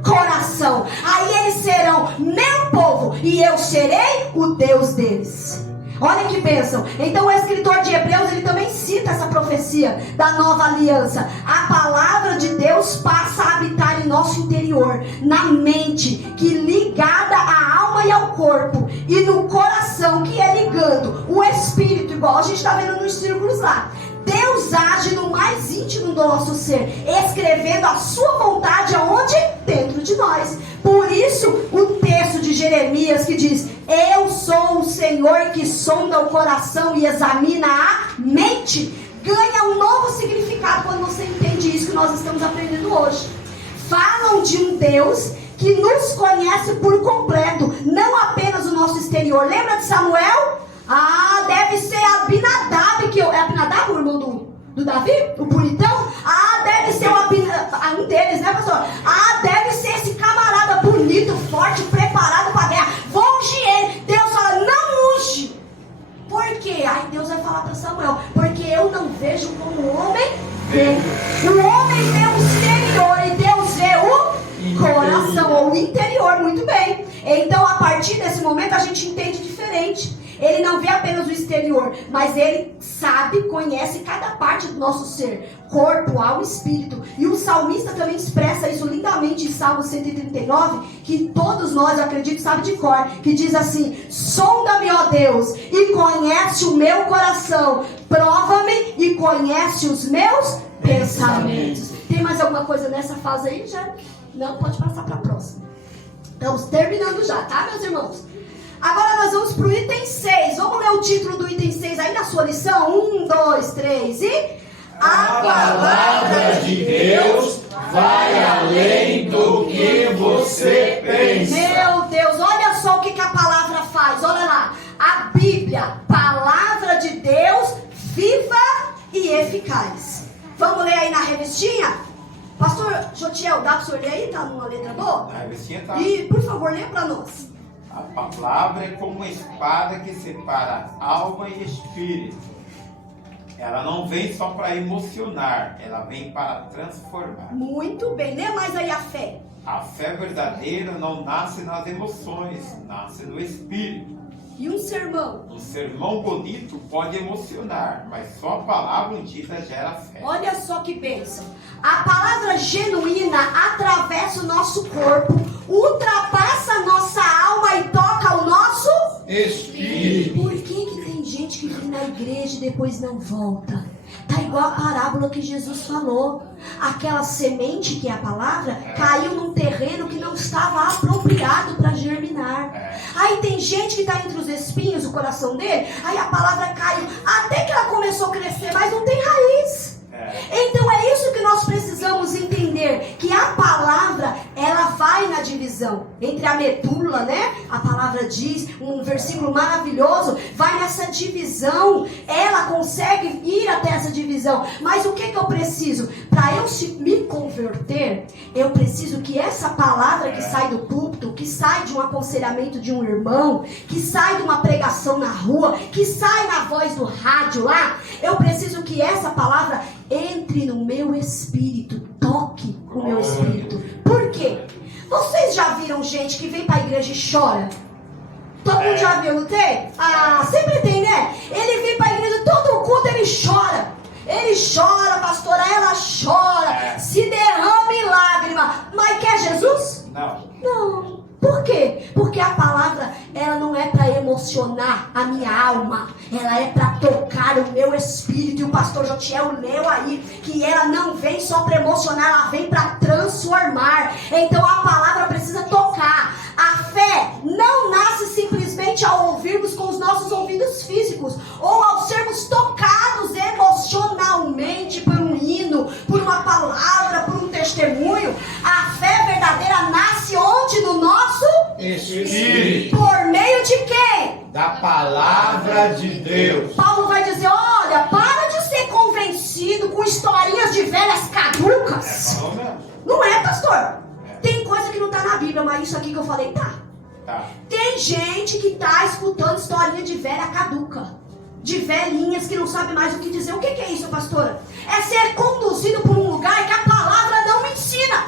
coração. Aí eles serão meu povo e eu serei o Deus deles. Olha que bênção. Então o escritor de Hebreus, ele também cita essa profecia da nova aliança. A palavra de Deus passa a habitar em nosso interior, na mente, que ligada à alma e ao corpo, e no coração, que é ligando o espírito, igual a gente está vendo nos círculos lá. Deus age no mais íntimo do nosso ser, escrevendo a sua vontade aonde? Dentro de nós. Por isso isso, o texto de Jeremias que diz: eu sou o Senhor que sonda o coração e examina a mente, ganha um novo significado quando você entende isso que nós estamos aprendendo hoje. Falam de um Deus que nos conhece por completo, não apenas o nosso exterior. Lembra de Samuel? Ah, deve ser Abinadab, é Abinadab, o irmão do Davi? O bonitão? Ah, deve ser um deles, né, pastor? Ah, deve ser esse camarada bonito, forte, preparado para a guerra. Vou ungir ele. Deus fala: não unge. Por quê? Aí Deus vai falar para Samuel: porque eu não vejo como o homem vê. O homem vê o exterior e Deus vê o coração, ou o interior. Muito bem. Então, a partir desse momento, a gente entende diferente. Ele não vê apenas o exterior, mas ele sabe, conhece cada parte do nosso ser, corpo, alma e espírito. E o salmista também expressa isso lindamente em Salmo 139, que todos nós, eu acredito, sabem de cor, que diz assim: sonda-me, ó Deus, e conhece o meu coração, prova-me e conhece os meus pensamentos. Tem mais alguma coisa nessa fase aí? Já? Não, pode passar para a próxima. Estamos terminando já, tá, meus irmãos? Agora nós vamos para o item 6. Vamos ler o título do item 6 aí na sua lição? 1, 2, 3 e... A palavra de Deus vai além do que você pensa. Meu Deus, olha só o que a palavra faz. Olha lá. A Bíblia, palavra de Deus, viva e eficaz. Vamos ler aí na revistinha? Pastor Jotiel, dá para o senhor ler aí? Tá numa letra boa? A revistinha tá. E, por favor, lê para nós. A palavra é como uma espada que separa alma e espírito. Ela não vem só para emocionar, ela vem para transformar. Muito bem, lê mais aí a fé. A fé verdadeira não nasce nas emoções, nasce no espírito. E um sermão? Um sermão bonito pode emocionar, mas só a palavra undida gera fé. Olha só que bênção. A palavra genuína atravessa o nosso corpo, ultrapassa a nossa alma e toca o nosso espírito. Por que tem gente que vem na igreja e depois não volta? Tá igual a parábola que Jesus falou. Aquela semente, que é a palavra, caiu num terreno que não estava apropriado para germinar. Aí tem gente que está entre os espinhos, o coração dele, aí a palavra caiu, até que ela começou a crescer, mas não tem raiz. Então é isso que nós precisamos entender, que a palavra, ela vai na divisão entre a medula, né? A palavra diz, um versículo maravilhoso, vai nessa divisão, ela consegue ir até essa divisão. Mas o que eu preciso? Para eu me converter, eu preciso que essa palavra que sai do púlpito, que sai de um aconselhamento de um irmão, que sai de uma pregação na rua, que sai na voz do rádio lá, eu preciso que essa palavra entre no meu espírito, toque o meu espírito. Por quê? Vocês já viram gente que vem para a igreja e chora? Todo mundo já viu, não tem? Ah, sempre tem, né? Ele vem para a igreja, todo culto ele chora. Ele chora, pastora, ela chora, se derrama em lágrima. Mas quer Jesus? Não. Não. Por quê? Porque a palavra, ela não é para emocionar a minha alma, ela é para tocar o meu espírito. E o pastor Jotiel leu aí que ela não vem só para emocionar, ela vem para transformar. Então a palavra precisa tocar. A fé não nasce simplesmente ao ouvirmos com os nossos ouvidos físicos, ou ao sermos tocados emocionalmente por um hino, por uma palavra, por um testemunho. A fé verdadeira nasce onde? No nosso espírito. Por meio de quem? Da palavra de Deus. Paulo vai dizer: olha, para de ser convencido com historinhas de velhas caducas. Falou mesmo. Não é, pastor? Tem coisa que não está na Bíblia, mas isso aqui que eu falei tá. Tem gente que está escutando historinha de velha caduca, de velhinhas que não sabe mais o que dizer. O que é isso, pastora? É ser conduzido por um lugar que a palavra não me ensina.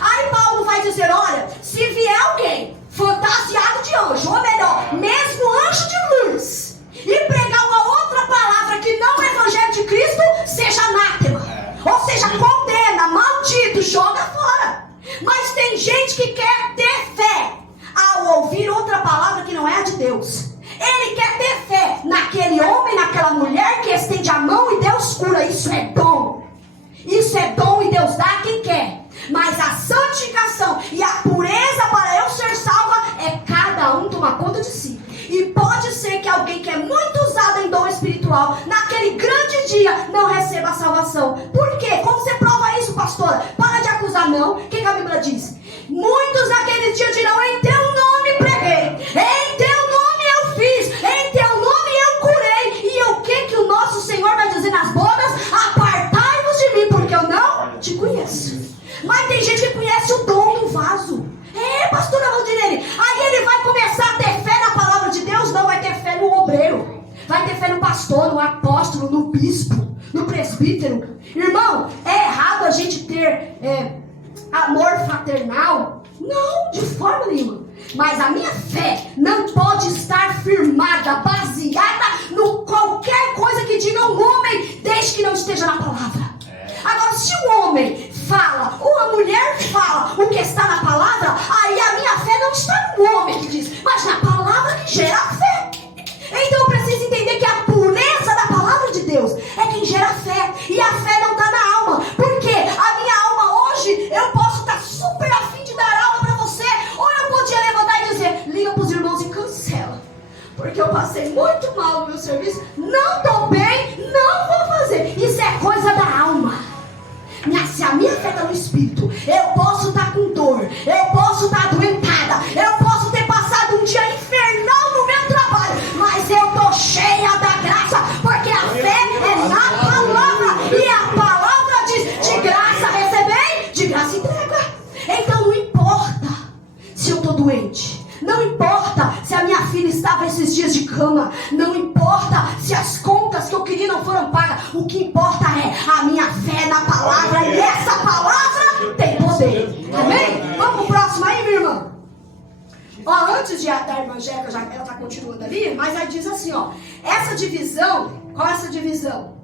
Aí Paulo vai dizer: olha, se vier alguém fantasiado de anjo, ou melhor, mesmo anjo de luz, e pregar uma outra palavra que não é o evangelho de Cristo, seja anátema, ou seja, condena, maldito, joga fora. Mas tem gente que quer ter fé ao ouvir outra palavra que não é a de Deus. Ele quer ter fé naquele homem, naquela mulher que estende a mão e Deus cura. Isso é dom. Isso é dom e Deus dá a quem quer. Mas a santificação e a pureza para eu salvação. Por quê? Como você prova isso, pastora? Para de acusar, não. O que a Bíblia diz? Muitos naqueles dias dirão: em teu nome preguei, em teu nome eu fiz, em teu nome eu curei. E o que o nosso Senhor vai dizer nas bodas? Apartai-vos de mim, porque eu não te conheço. Mas tem gente que conhece o dom do vaso. Pastora Valdirene, aí ele vai começar a ter fé na palavra de Deus? Não, vai ter fé no obreiro, vai ter fé no pastor, no apóstolo, no bispo, no presbítero. Irmão, é errado a gente ter amor fraternal? Não, de forma nenhuma. Mas a minha fé não pode estar firmada, baseada no qualquer coisa que diga um homem, desde que não esteja na palavra. Agora, se o homem fala, ou a mulher fala o que está na palavra, aí a minha fé não está no homem que diz, mas na palavra que gera a fé. Então eu preciso entender que a pureza da palavra de Deus é quem gera a fé. E a fé não está na alma. Porque a minha alma hoje, eu posso estar super afim de dar aula para você, ou eu podia levantar e dizer: liga para os irmãos e cancela, porque eu passei muito mal no meu serviço, não estou bem, não vou fazer. Isso é coisa da alma. Mas se a minha fé está no Espírito, eu posso estar com dor, eu posso estar adoentada, eu posso ter passado um dia infernal no meu trabalho, mas eu estou cheia da graça, porque a fé é na palavra, e a palavra diz: de graça recebei, de graça entrega. Então não importa se eu estou doente, não importa se a minha filha estava esses dias de cama, não importa se as contas que eu queria não foram pagas, o que importa é a minha fé na palavra, e essa palavra tem poder. Amém? Vamos pro próximo aí, minha irmã. Ó, antes de da irmã Angélica, já ela está continuando ali, mas aí diz assim, ó, essa divisão, qual é essa divisão?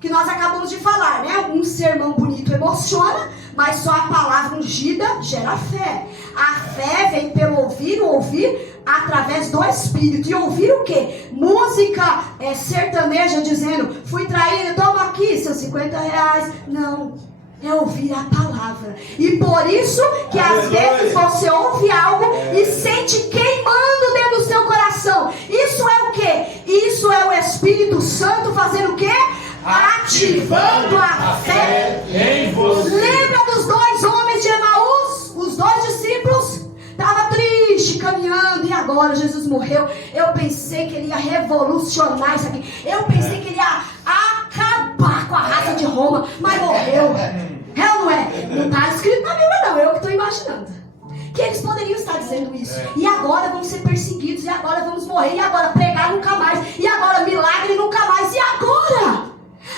Que nós acabamos de falar, né? Um sermão bonito emociona, mas só a palavra ungida gera fé. A fé vem pelo ouvir, o ouvir através do Espírito. E ouvir o quê? Música sertaneja dizendo: fui traído, toma aqui seus 50 reais. Não, é ouvir a palavra. E por isso que às vezes você ouve algo e sente queimando dentro do seu coração. Isso é o quê? Isso é o Espírito Santo fazendo o quê? Ativando a fé em você. Lembra dos dois homens de Emaús? Os dois discípulos estavam tristes, caminhando, e agora Jesus morreu. Eu pensei que ele ia revolucionar isso aqui. Eu pensei que ele ia acabar com a raça de Roma, mas morreu. É ou não é? Não está escrito na Bíblia não, eu que estou imaginando. Que eles poderiam estar dizendo isso. E agora vamos ser perseguidos, e agora vamos morrer, e agora pregar nunca mais, e agora milagre nunca mais, e agora?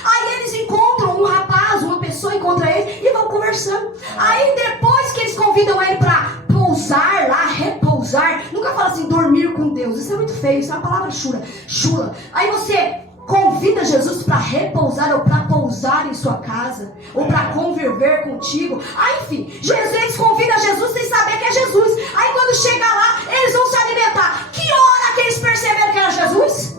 Aí eles encontram um rapaz, uma pessoa encontra ele e vão conversando. Aí depois que eles convidam ele para pousar lá, repousar, nunca fala assim, dormir com Deus, isso é muito feio, isso é uma palavra chula. Aí você convida Jesus para repousar ou para pousar em sua casa, ou para conviver contigo. Aí enfim, eles convidam Jesus sem saber que é Jesus. Aí quando chega lá, eles vão se alimentar. Que hora que eles perceberam que era Jesus?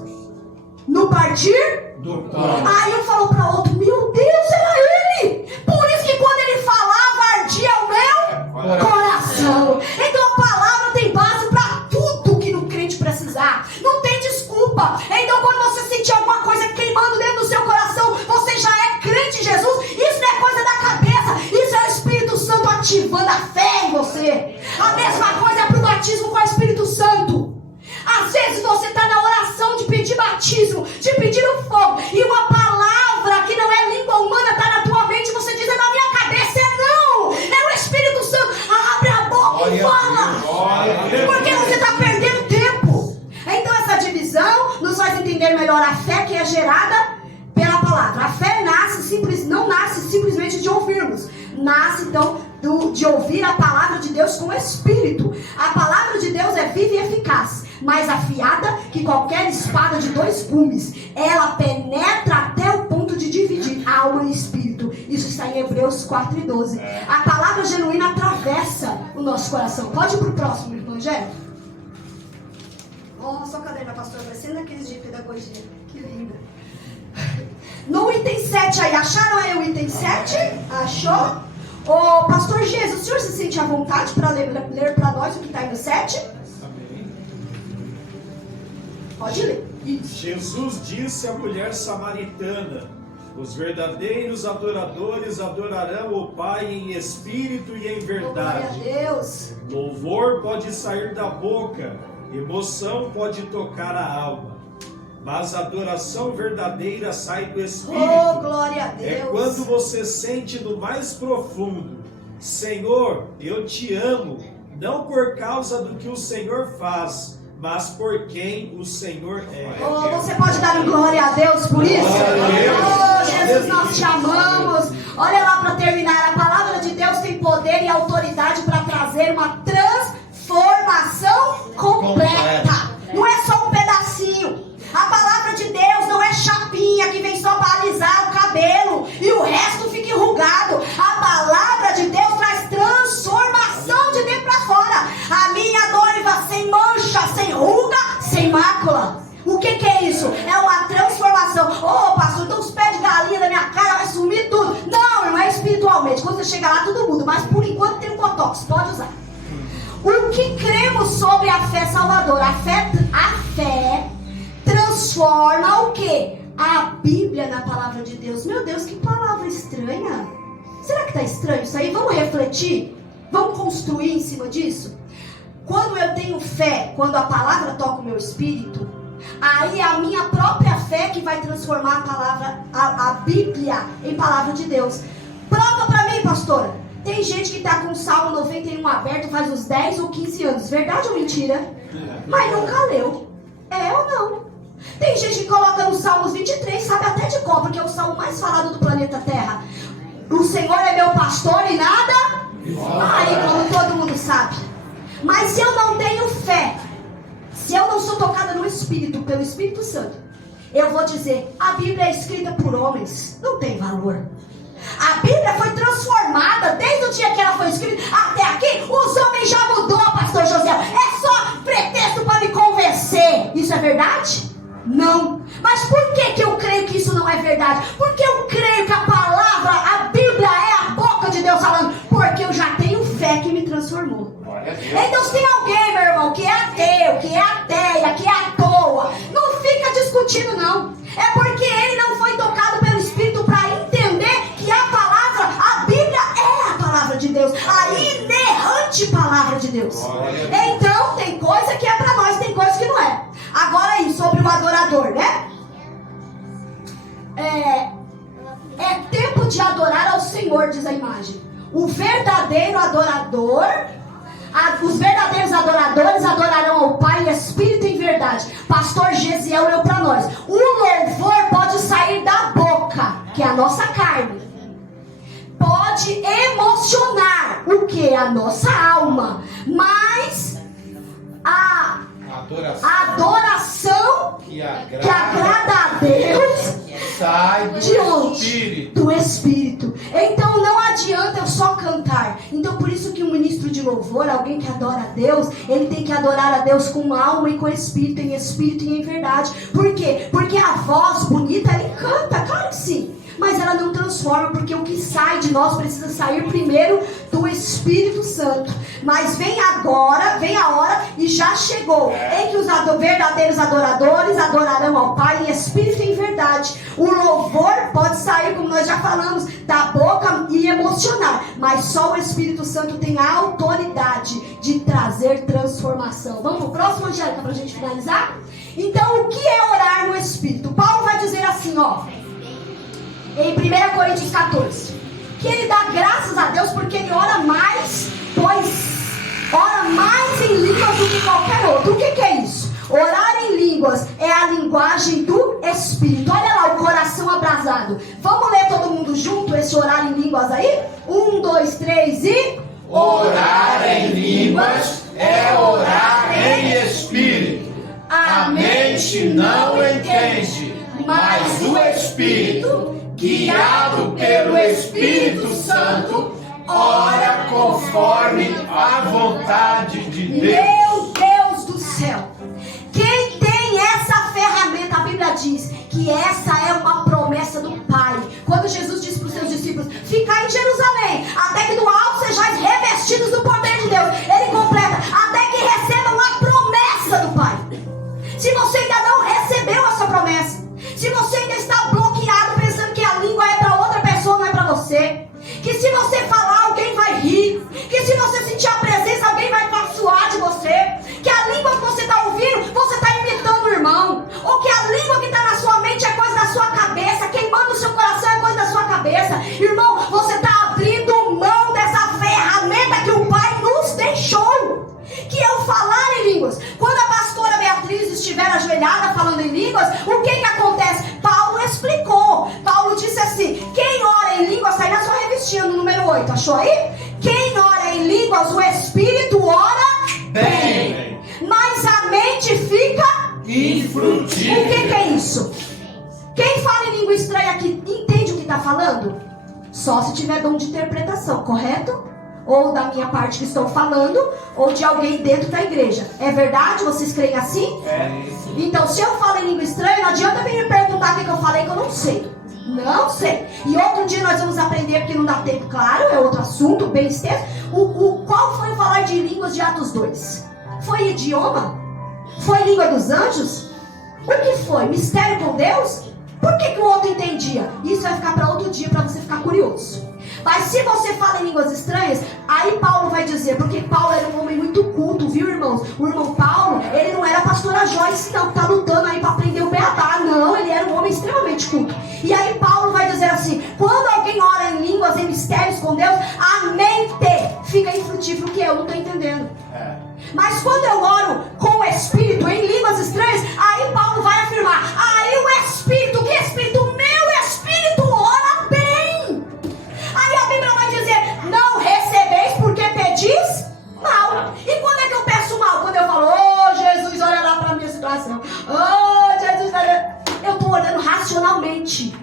No partir do pão. Aí um falou para o outro: meu Deus, era ele! Por isso que quando ele falava, ardia o meu coração. Então a palavra tem base para tudo que no crente precisar. Não tem desculpa. Então quando você sentir alguma coisa queimando dentro do seu coração, você já é crente em Jesus. Isso não é coisa da cabeça, isso é o Espírito Santo ativando a fé em você. A mesma coisa é para o batismo com o Espírito Santo. Às vezes você está na oração de pedir batismo, de pedir o fogo, e uma palavra que não é língua humana está na tua mente, e você diz: é na minha cabeça. Não, é o Espírito Santo. Abre a boca e fala, porque você está perdendo tempo. Então essa divisão nos faz entender melhor a fé que é gerada pela palavra. A fé não nasce simplesmente de ouvirmos, nasce então de ouvir a palavra de Deus com o Espírito. A palavra de Deus é viva e eficaz, mais afiada que qualquer espada de 2 gumes. Ela penetra até o ponto de dividir alma e espírito. Isso está em Hebreus 4:12. A palavra genuína atravessa o nosso coração. Pode ir para o próximo, irmão Angélica. Só cadeira, pastor, vai ser naqueles de pedagogia. Que linda. No item 7 aí, acharam aí o item 7? Achou? Ô, pastor Jesus, o senhor se sente à vontade para ler para nós o que está aí no 7? Pode ler. Jesus disse à mulher samaritana: Os verdadeiros adoradores adorarão o Pai em espírito e em verdade. Glória a Deus. Louvor pode sair da boca, emoção pode tocar a alma, mas a adoração verdadeira sai do espírito. Oh, glória a Deus. É quando você sente no mais profundo: Senhor, eu te amo, não por causa do que o Senhor faz, mas por quem o Senhor é. Oh, você pode dar um glória a Deus por isso? Oh, Jesus, nós te amamos. Olha lá para terminar. A palavra de Deus tem poder e autoridade para trazer uma transformação completa. Não é só um pedacinho. A palavra de Deus não é chapinha que vem só para alisar o cabelo e o resto fica enrugado. A palavra de Deus traz transformação de dentro para fora. A minha noiva sem mancha, sem ruga, sem mácula. O que é isso? É uma transformação. Oh, pastor, então os pés de galinha da minha cara vai sumir tudo. Não é espiritualmente. Quando você chegar lá, tudo muda. Mas por enquanto tem um botox, pode usar. O que cremos sobre a fé salvadora? A fé transforma o quê? A Bíblia na palavra de Deus. Meu Deus, que palavra estranha. Será que está estranho isso aí? Vamos refletir? Vamos construir em cima disso? Quando eu tenho fé, quando a palavra toca o meu espírito, aí é a minha própria fé que vai transformar a palavra, a Bíblia em palavra de Deus. Prova para mim, pastora. Tem gente que está com o Salmo 91 aberto faz uns 10 ou 15 anos. Verdade ou mentira? Mas nunca leu. É ou não? Tem gente que coloca no Salmos 23, sabe até de cor, porque é o salmo mais falado do planeta Terra. O Senhor é meu pastor e nada. Aí, como todo mundo sabe. Mas se eu não tenho fé, se eu não sou tocada no Espírito, pelo Espírito Santo, eu vou dizer, a Bíblia é escrita por homens, não tem valor. A Bíblia foi transformada desde o dia que ela foi escrita até aqui. Os homens já mudou, pastor José. É só pretexto para me convencer. Isso é verdade? Não. Mas por que eu creio que isso não é verdade? Porque eu creio que a palavra, a Bíblia é a boca de Deus falando. Porque eu já tenho fé que me transformou. Então se tem alguém, meu irmão, que é ateu, que é ateia, que é à toa, não fica discutindo não. É porque ele não foi tocado pelo Espírito para entender que a palavra, a Bíblia é a palavra de Deus, a inerrante palavra de Deus. Então tem coisa que é para nós, tem coisa que não é. Agora aí, sobre o adorador, né? É tempo de adorar ao Senhor, diz a imagem. O verdadeiro adorador, os verdadeiros adoradores adorarão ao Pai em espírito e em verdade. Pastor Gesiel leu para nós. O louvor pode sair da boca, que é a nossa carne. Pode emocionar o que? A nossa alma. Mas a adoração que agrada a Deus sai do de onde? Espírito. Do Espírito. Então não adianta eu só cantar. Então por isso que um ministro de louvor, alguém que adora a Deus, ele tem que adorar a Deus com alma e com espírito e em verdade. Por quê? Porque a voz bonita, ele canta, claro que sim. Mas ela não transforma, porque o que sai de nós precisa sair primeiro do Espírito Santo. Mas vem agora, vem a hora e já chegou, em que os verdadeiros adoradores adorarão ao Pai em espírito e em verdade. O louvor pode sair, como nós já falamos, da boca e emocionar, mas só o Espírito Santo tem a autoridade de trazer transformação. Vamos pro próximo, Angélica, para a gente finalizar? Então, o que é orar no Espírito? Paulo vai dizer assim, ó, em 1 Coríntios 14, que ele dá graças a Deus porque ele ora mais, pois ora mais em línguas do que qualquer outro. O que é isso? Orar em línguas é a linguagem do Espírito. Olha lá o coração abrasado. Vamos ler todo mundo junto esse orar em línguas aí? 1, 2, 3 e... Orar em línguas é orar em espírito. A mente não entende, mas o Espírito, guiado pelo Espírito Santo, ora conforme a vontade de Deus. Meu Deus do céu! Quem tem essa ferramenta, a Bíblia diz que essa é uma promessa do Pai. Quando Jesus disse para os seus discípulos, ficai em Jerusalém, até que do alto sejais revestidos do poder de Deus. Ele completa, até que recebam a promessa do Pai. Se você ainda não recebeu essa promessa, se você ainda está bloqueado pensando que a língua línguas, o que acontece? Paulo explicou. Paulo disse assim: quem ora em línguas, está aí na sua revistinha no número 8, achou aí? Quem ora em línguas, o Espírito ora bem, mas a mente fica infrutífera. O que é isso? Quem fala em língua estranha aqui entende o que está falando? Só se tiver dom de interpretação, correto? Ou da minha parte que estou falando, ou de alguém dentro da igreja. É verdade? Vocês creem assim? Então, se eu falo em língua estranha, não adianta vir me perguntar o que eu falei que eu não sei. Não sei. E outro dia nós vamos aprender, porque não dá tempo, claro, é outro assunto, bem extenso. Qual foi o falar de línguas de Atos 2? Foi idioma? Foi língua dos anjos? O que foi? Mistério com Deus? Por que o outro entendia? Isso vai ficar para outro dia, para você ficar curioso. Mas se você fala em línguas estranhas, aí Paulo vai dizer, porque Paulo era um homem muito culto, viu, irmãos? O irmão Paulo, ele não era a pastora Joyce, não, que tá lutando aí para aprender o beabá. Não, ele era um homem extremamente culto. E aí Paulo vai dizer assim: quando alguém ora em línguas, em mistérios com Deus, a mente fica infrutífera, o que eu não estou entendendo. Mas quando eu oro com o Espírito, em línguas estranhas, aí Paulo vai afirmar: aí o Espírito, que Espírito? O meu Espírito ora bem. Aí a Bíblia vai dizer: não recebeis porque pedis mal. E quando é que eu peço mal? Quando eu falo: oh Jesus, olha lá para a minha situação. Oh Jesus, olha. Eu estou orando racionalmente.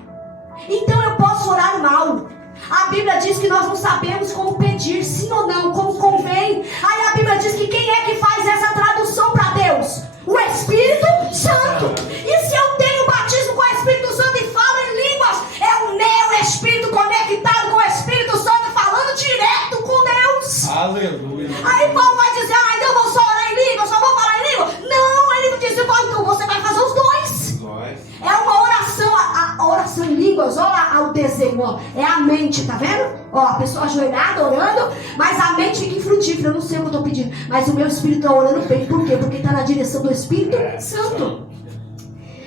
Então eu posso orar mal. A Bíblia diz que nós não sabemos como pedir, sim ou não, como convém. Aí a Bíblia diz que quem é que faz essa tradução para Deus? O Espírito Santo. E se eu tenho batismo com o Espírito Santo e falo em línguas, é o meu Espírito conectado com o Espírito Santo, falando direto com Deus. Aleluia. Aí Paulo vai dizer: ah, então eu vou só orar em língua, só vou falar em língua. Não, ele disse: então você vai fazer os dois. É uma oração, a oração em línguas, olha o desenho, ó. É a mente, tá vendo? Ó, a pessoa ajoelhada, orando, mas a mente fica infrutífera. Eu não sei o que eu estou pedindo, mas o meu espírito está orando bem. Por quê? Porque está na direção do Espírito Santo.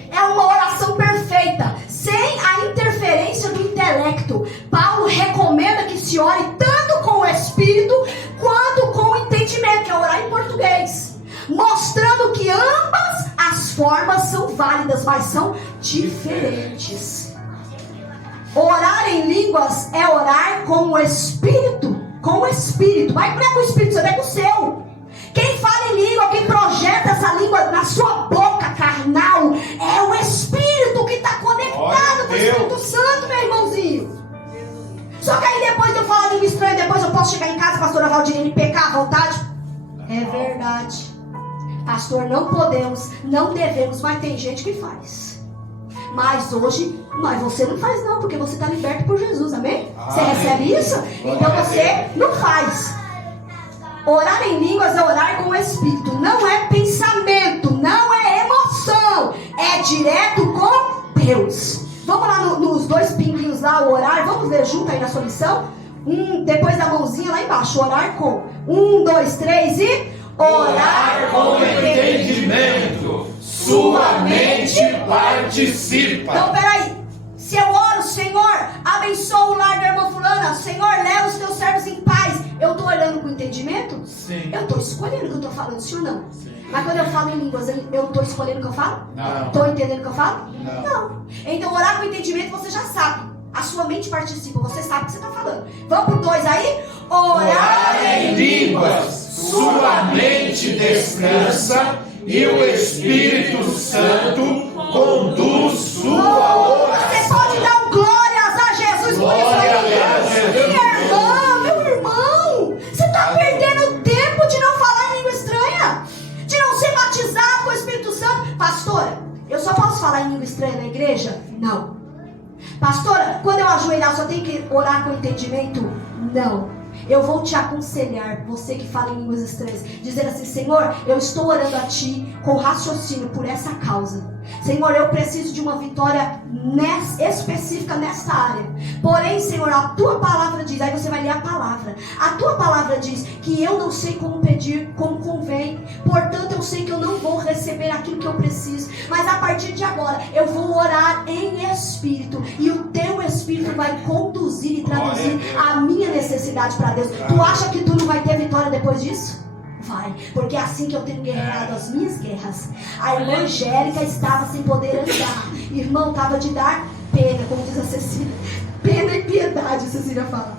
É uma oração perfeita, sem a interferência do intelecto. Paulo recomenda que se ore tanto com o Espírito quanto com o entendimento, que é orar em português, mostrando que ambas as formas são válidas, mas são diferentes. Orar em línguas é orar com o Espírito. Com o Espírito. Mas não é com o Espírito Santo, é com o seu. Quem fala em língua, quem projeta essa língua na sua boca carnal, é o Espírito que está conectado com o Espírito Santo, meu irmãozinho. Só que aí depois de eu falar língua estranha, depois eu posso chegar em casa, pastora Valdirene, e pecar à vontade? É verdade. Pastor, não podemos, não devemos, mas tem gente que faz. Mas hoje, mas você não faz não, porque você está liberto por Jesus, amém? Você recebe isso? Então você não faz. Orar em línguas é orar com o Espírito. Não é pensamento, não é emoção. É direto com Deus. Vamos lá nos dois pinguinhos lá, o orar. Vamos ver junto aí na sua lição. Depois da mãozinha lá embaixo, orar com. 1, 2, 3 e... Orar com entendimento. Sua mente participa. Então, peraí. Se eu oro, Senhor, abençoa o lar da irmã fulana. Senhor, leva os teus servos em paz. Eu estou orando com entendimento? Sim. Eu estou escolhendo o que eu estou falando, sim ou não? Sim. Mas quando eu falo em línguas, eu estou escolhendo o que eu falo? Não. Estou entendendo o que eu falo? Não. Então, orar com entendimento, você já sabe. A sua mente participa, você sabe o que você está falando. Vamos pro 2 aí? Orar em línguas. Sua mente descansa e o Espírito Santo conduz sua oração. Você pode dar glórias a Jesus por isso aí. Meu irmão, você está perdendo tempo de não falar em língua estranha, de não ser batizado com o Espírito Santo. Pastora, eu só posso falar em língua estranha na igreja? Não. Pastora, quando eu ajoelhar, eu só tenho que orar com entendimento? Não. Eu vou te aconselhar, você que fala em línguas estranhas, dizer assim: Senhor, eu estou orando a Ti com raciocínio por essa causa. Senhor, eu preciso de uma vitória específica nesta área. Porém, Senhor, a Tua palavra diz, aí você vai ler a palavra. A Tua palavra diz que eu não sei como pedir, como convém. Portanto, eu sei que eu não vou receber aquilo que eu preciso. Mas a partir de agora, eu vou orar em Espírito. E o Teu Espírito vai conduzir e traduzir a minha necessidade para Deus. Tu acha que tu não vai ter vitória depois disso? Vai, porque é assim que eu tenho guerreado as minhas guerras. A irmã Angélica estava sem poder andar. Irmão, estava de dar pena, como diz a Cecília. Pena e piedade, a Cecília fala.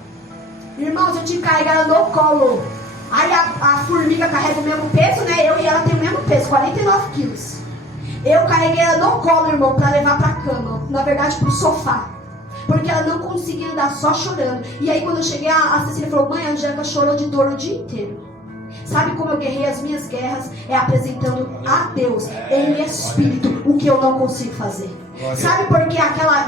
Irmãos, eu tive que carregar ela no colo. Aí a formiga carrega o mesmo peso, né? Eu e ela tem o mesmo peso, 49 quilos. Eu carreguei ela no colo, irmão, para levar para a cama. Na verdade, para o sofá. Porque ela não conseguia andar, só chorando. E aí quando eu cheguei, a Cecília falou: mãe, a Angélica chorou de dor o dia inteiro. Sabe como eu guerrei as minhas guerras? É apresentando a Deus em espírito o que eu não consigo fazer. Sabe por que aquela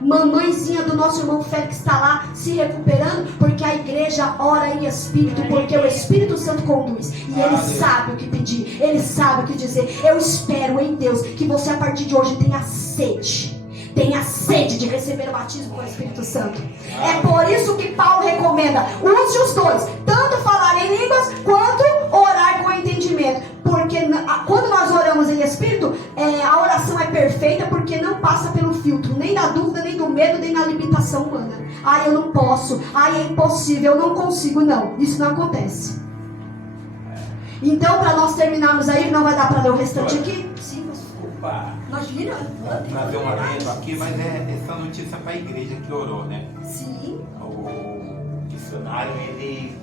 mamãezinha do nosso irmão Félix está lá se recuperando? Porque a igreja ora em espírito, porque o Espírito Santo conduz. E ele sabe o que pedir, ele sabe o que dizer. Eu espero em Deus que você a partir de hoje tenha sede. Tenha sede de receber o batismo com o Espírito Santo. É por isso que Paulo recomenda: use os dois, tanto falar em línguas quanto orar com entendimento. Porque quando nós oramos em Espírito, a oração é perfeita, porque não passa pelo filtro nem da dúvida, nem do medo, nem da limitação humana. Ai, eu não posso, ai, é impossível, eu não consigo. Não, isso não acontece. Então, para nós terminarmos aí, não vai dar para ler o restante aqui? Sim, Desculpa. nós viramos. Trazer um adendo aqui, mas essa notícia para a igreja que orou, né? Sim. O missionário, ele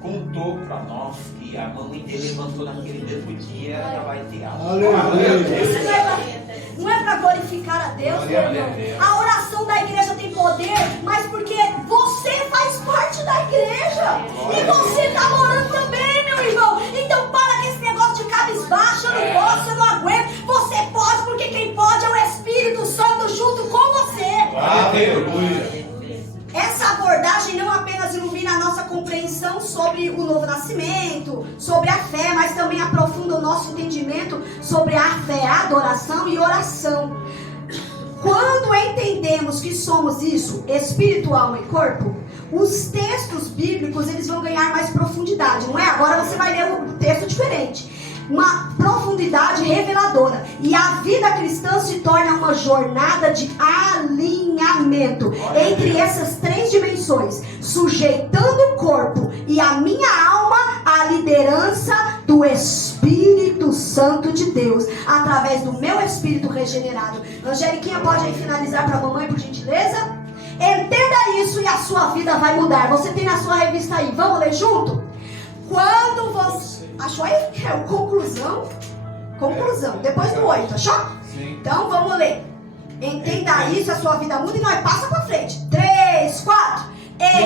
contou para nós que a mamãe dele levantou naquele mesmo dia, ela vai ter aula. Isso não é para glorificar a Deus, meu irmão. A oração da igreja tem poder, mas porque você faz parte da igreja. E você está orando também, meu irmão. Então para com esse negócio de cabisbaixo, eu não posso, eu não aguento. Você pode, porque quem pode é o Espírito Santo junto com você. Aleluia. Essa abordagem não apenas ilumina a nossa compreensão sobre o novo nascimento, sobre a fé, mas também aprofunda o nosso entendimento sobre a fé, a adoração e oração. Quando entendemos que somos isso, espírito, alma e corpo, os textos bíblicos eles vão ganhar mais profundidade, não é? Agora você vai ler um texto diferente. Uma profundidade reveladora. E a vida cristã se torna uma jornada de alinhamento entre essas três dimensões, sujeitando o corpo e a minha alma à liderança do Espírito Santo de Deus, através do meu espírito regenerado. Angeliquinha, pode aí finalizar para a mamãe, por gentileza? Entenda isso e a sua vida vai mudar. Você tem na sua revista aí, vamos ler junto? Quando você... Achou aí? É o conclusão. Conclusão. Depois do 8, achou? Sim. Então vamos ler. Entenda isso, a sua vida muda e nós passa pra frente. 3, 4.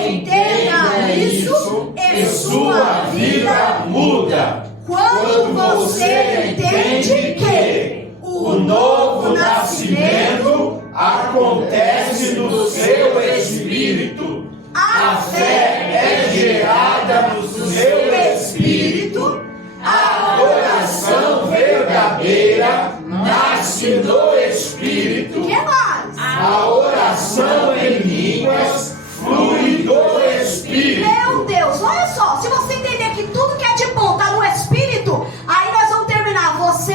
Entenda isso e sua vida muda. Quando você entende que o novo nascimento acontece no seu espírito. A fé é gerada no seu espírito. A oração verdadeira nasce no espírito. O que mais? A oração em línguas flui do espírito. Meu Deus, olha só. Se você entender que tudo que é de bom está no espírito, aí nós vamos terminar. Você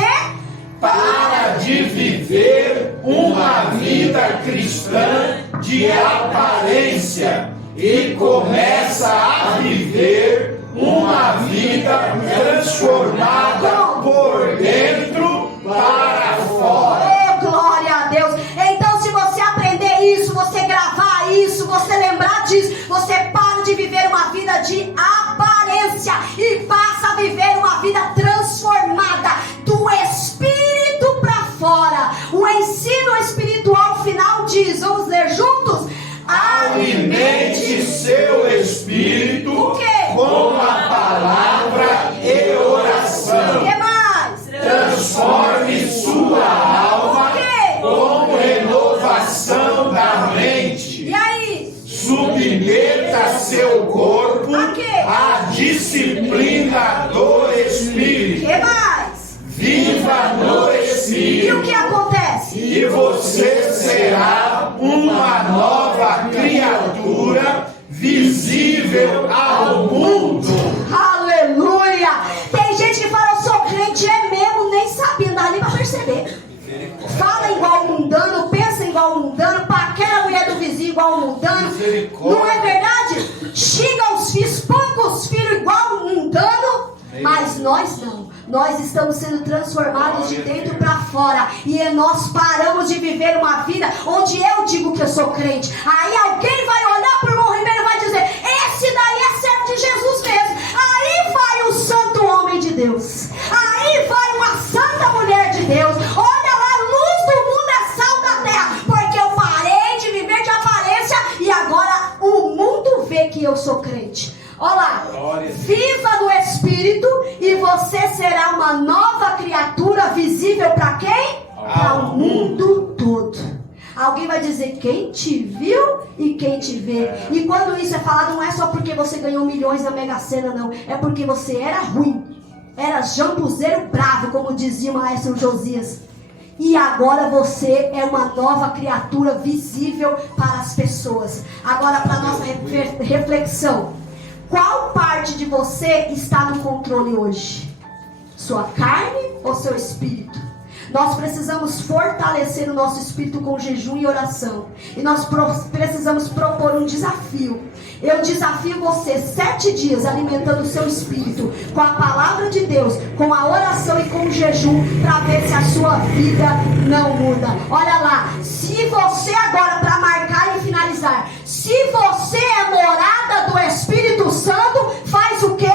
Para de viver uma vida cristã de aparência e começa a viver uma vida transformada por dentro para fora. Oh, glória a Deus. Então, se você aprender isso, você gravar isso, você lembrar disso, você para de viver uma vida de aparência e passa a viver uma vida transformada do espírito para fora. O ensino espiritual final diz, vamos ler juntos? Alimente seu espírito O quê? com a palavra e O oração. que mais? Transforme sua alma O quê? com renovação da mente. E aí? Submeta seu corpo A quê? à disciplina do O Espírito. que mais? Viva no E o Espírito. que acontece? E você será uma nova criatura visível ao mundo. Aleluia! Tem gente que fala, eu sou crente, é mesmo, nem sabia, não dá nem pra perceber. Fala igual um mundano, pensa igual um mundano, paquera a mulher do vizinho igual um mundano. Não é verdade? Xinga os filhos, espanca os filhos igual um mundano. Mas nós não. Nós estamos sendo transformados de dentro para fora. E nós paramos de viver uma vida onde eu digo que eu sou crente. Aí alguém vai olhar para o irmão Ribeiro e vai dizer: esse daí é servo de Jesus mesmo. Aí vai o santo homem de Deus. Aí vai uma santa mulher de Deus. Olha lá, luz do mundo é sal da terra. Porque eu parei de viver de aparência e agora o mundo vê que eu sou crente. Olha lá, viva no Espírito e você será uma nova criatura visível para quem? Para o mundo todo. Alguém vai dizer: quem te viu e quem te vê. E quando isso é falado, não é só porque você ganhou milhões na Mega Sena, não. É porque você era ruim. Era jambuzeiro bravo, como dizia o maestro Josias. E agora você é uma nova criatura visível para as pessoas. Agora, para a nossa reflexão. Qual parte de você está no controle hoje? Sua carne ou seu espírito? Nós precisamos fortalecer o nosso espírito com jejum e oração. E nós precisamos propor um desafio. Eu desafio você 7 dias alimentando o seu espírito com a palavra de Deus, com a oração e com o jejum, para ver se a sua vida não muda. Olha lá, se você agora, para marcar e finalizar, se você é morada do Espírito Santo, faz o quê?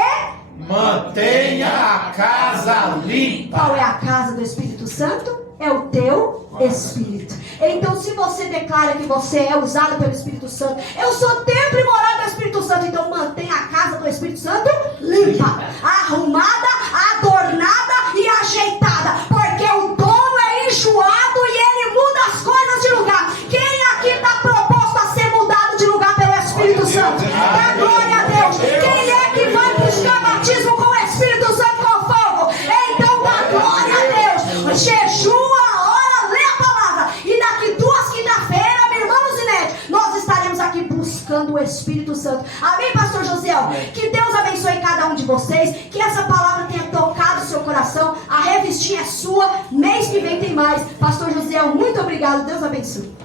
Mantenha a casa limpa. Qual é a casa do Espírito Santo? É o teu espírito. Então, se você declara que você é usado pelo Espírito Santo, eu sou templo e morada do Espírito Santo, então mantenha a casa do Espírito Santo limpa, arrumada, adornada e ajeitada, porque o dono é enjoado e ele muda as coisas de lugar. Quem aqui está proposto a ser mudado de lugar pelo Espírito Santo? Dá glória a Deus. Quem é que vai buscar batismo com o Espírito Santo com fogo? Então dá glória a Deus. Jejua, ora, lê a palavra. E daqui 2 quinta-feiras, minha irmã Luzinete, nós estaremos aqui buscando o Espírito Santo. Amém, pastor Josiel? Que Deus abençoe cada um de vocês. Que essa palavra tenha tocado o seu coração. A revistinha é sua. Mês que vem tem mais. Pastor Josiel, muito obrigado. Deus abençoe.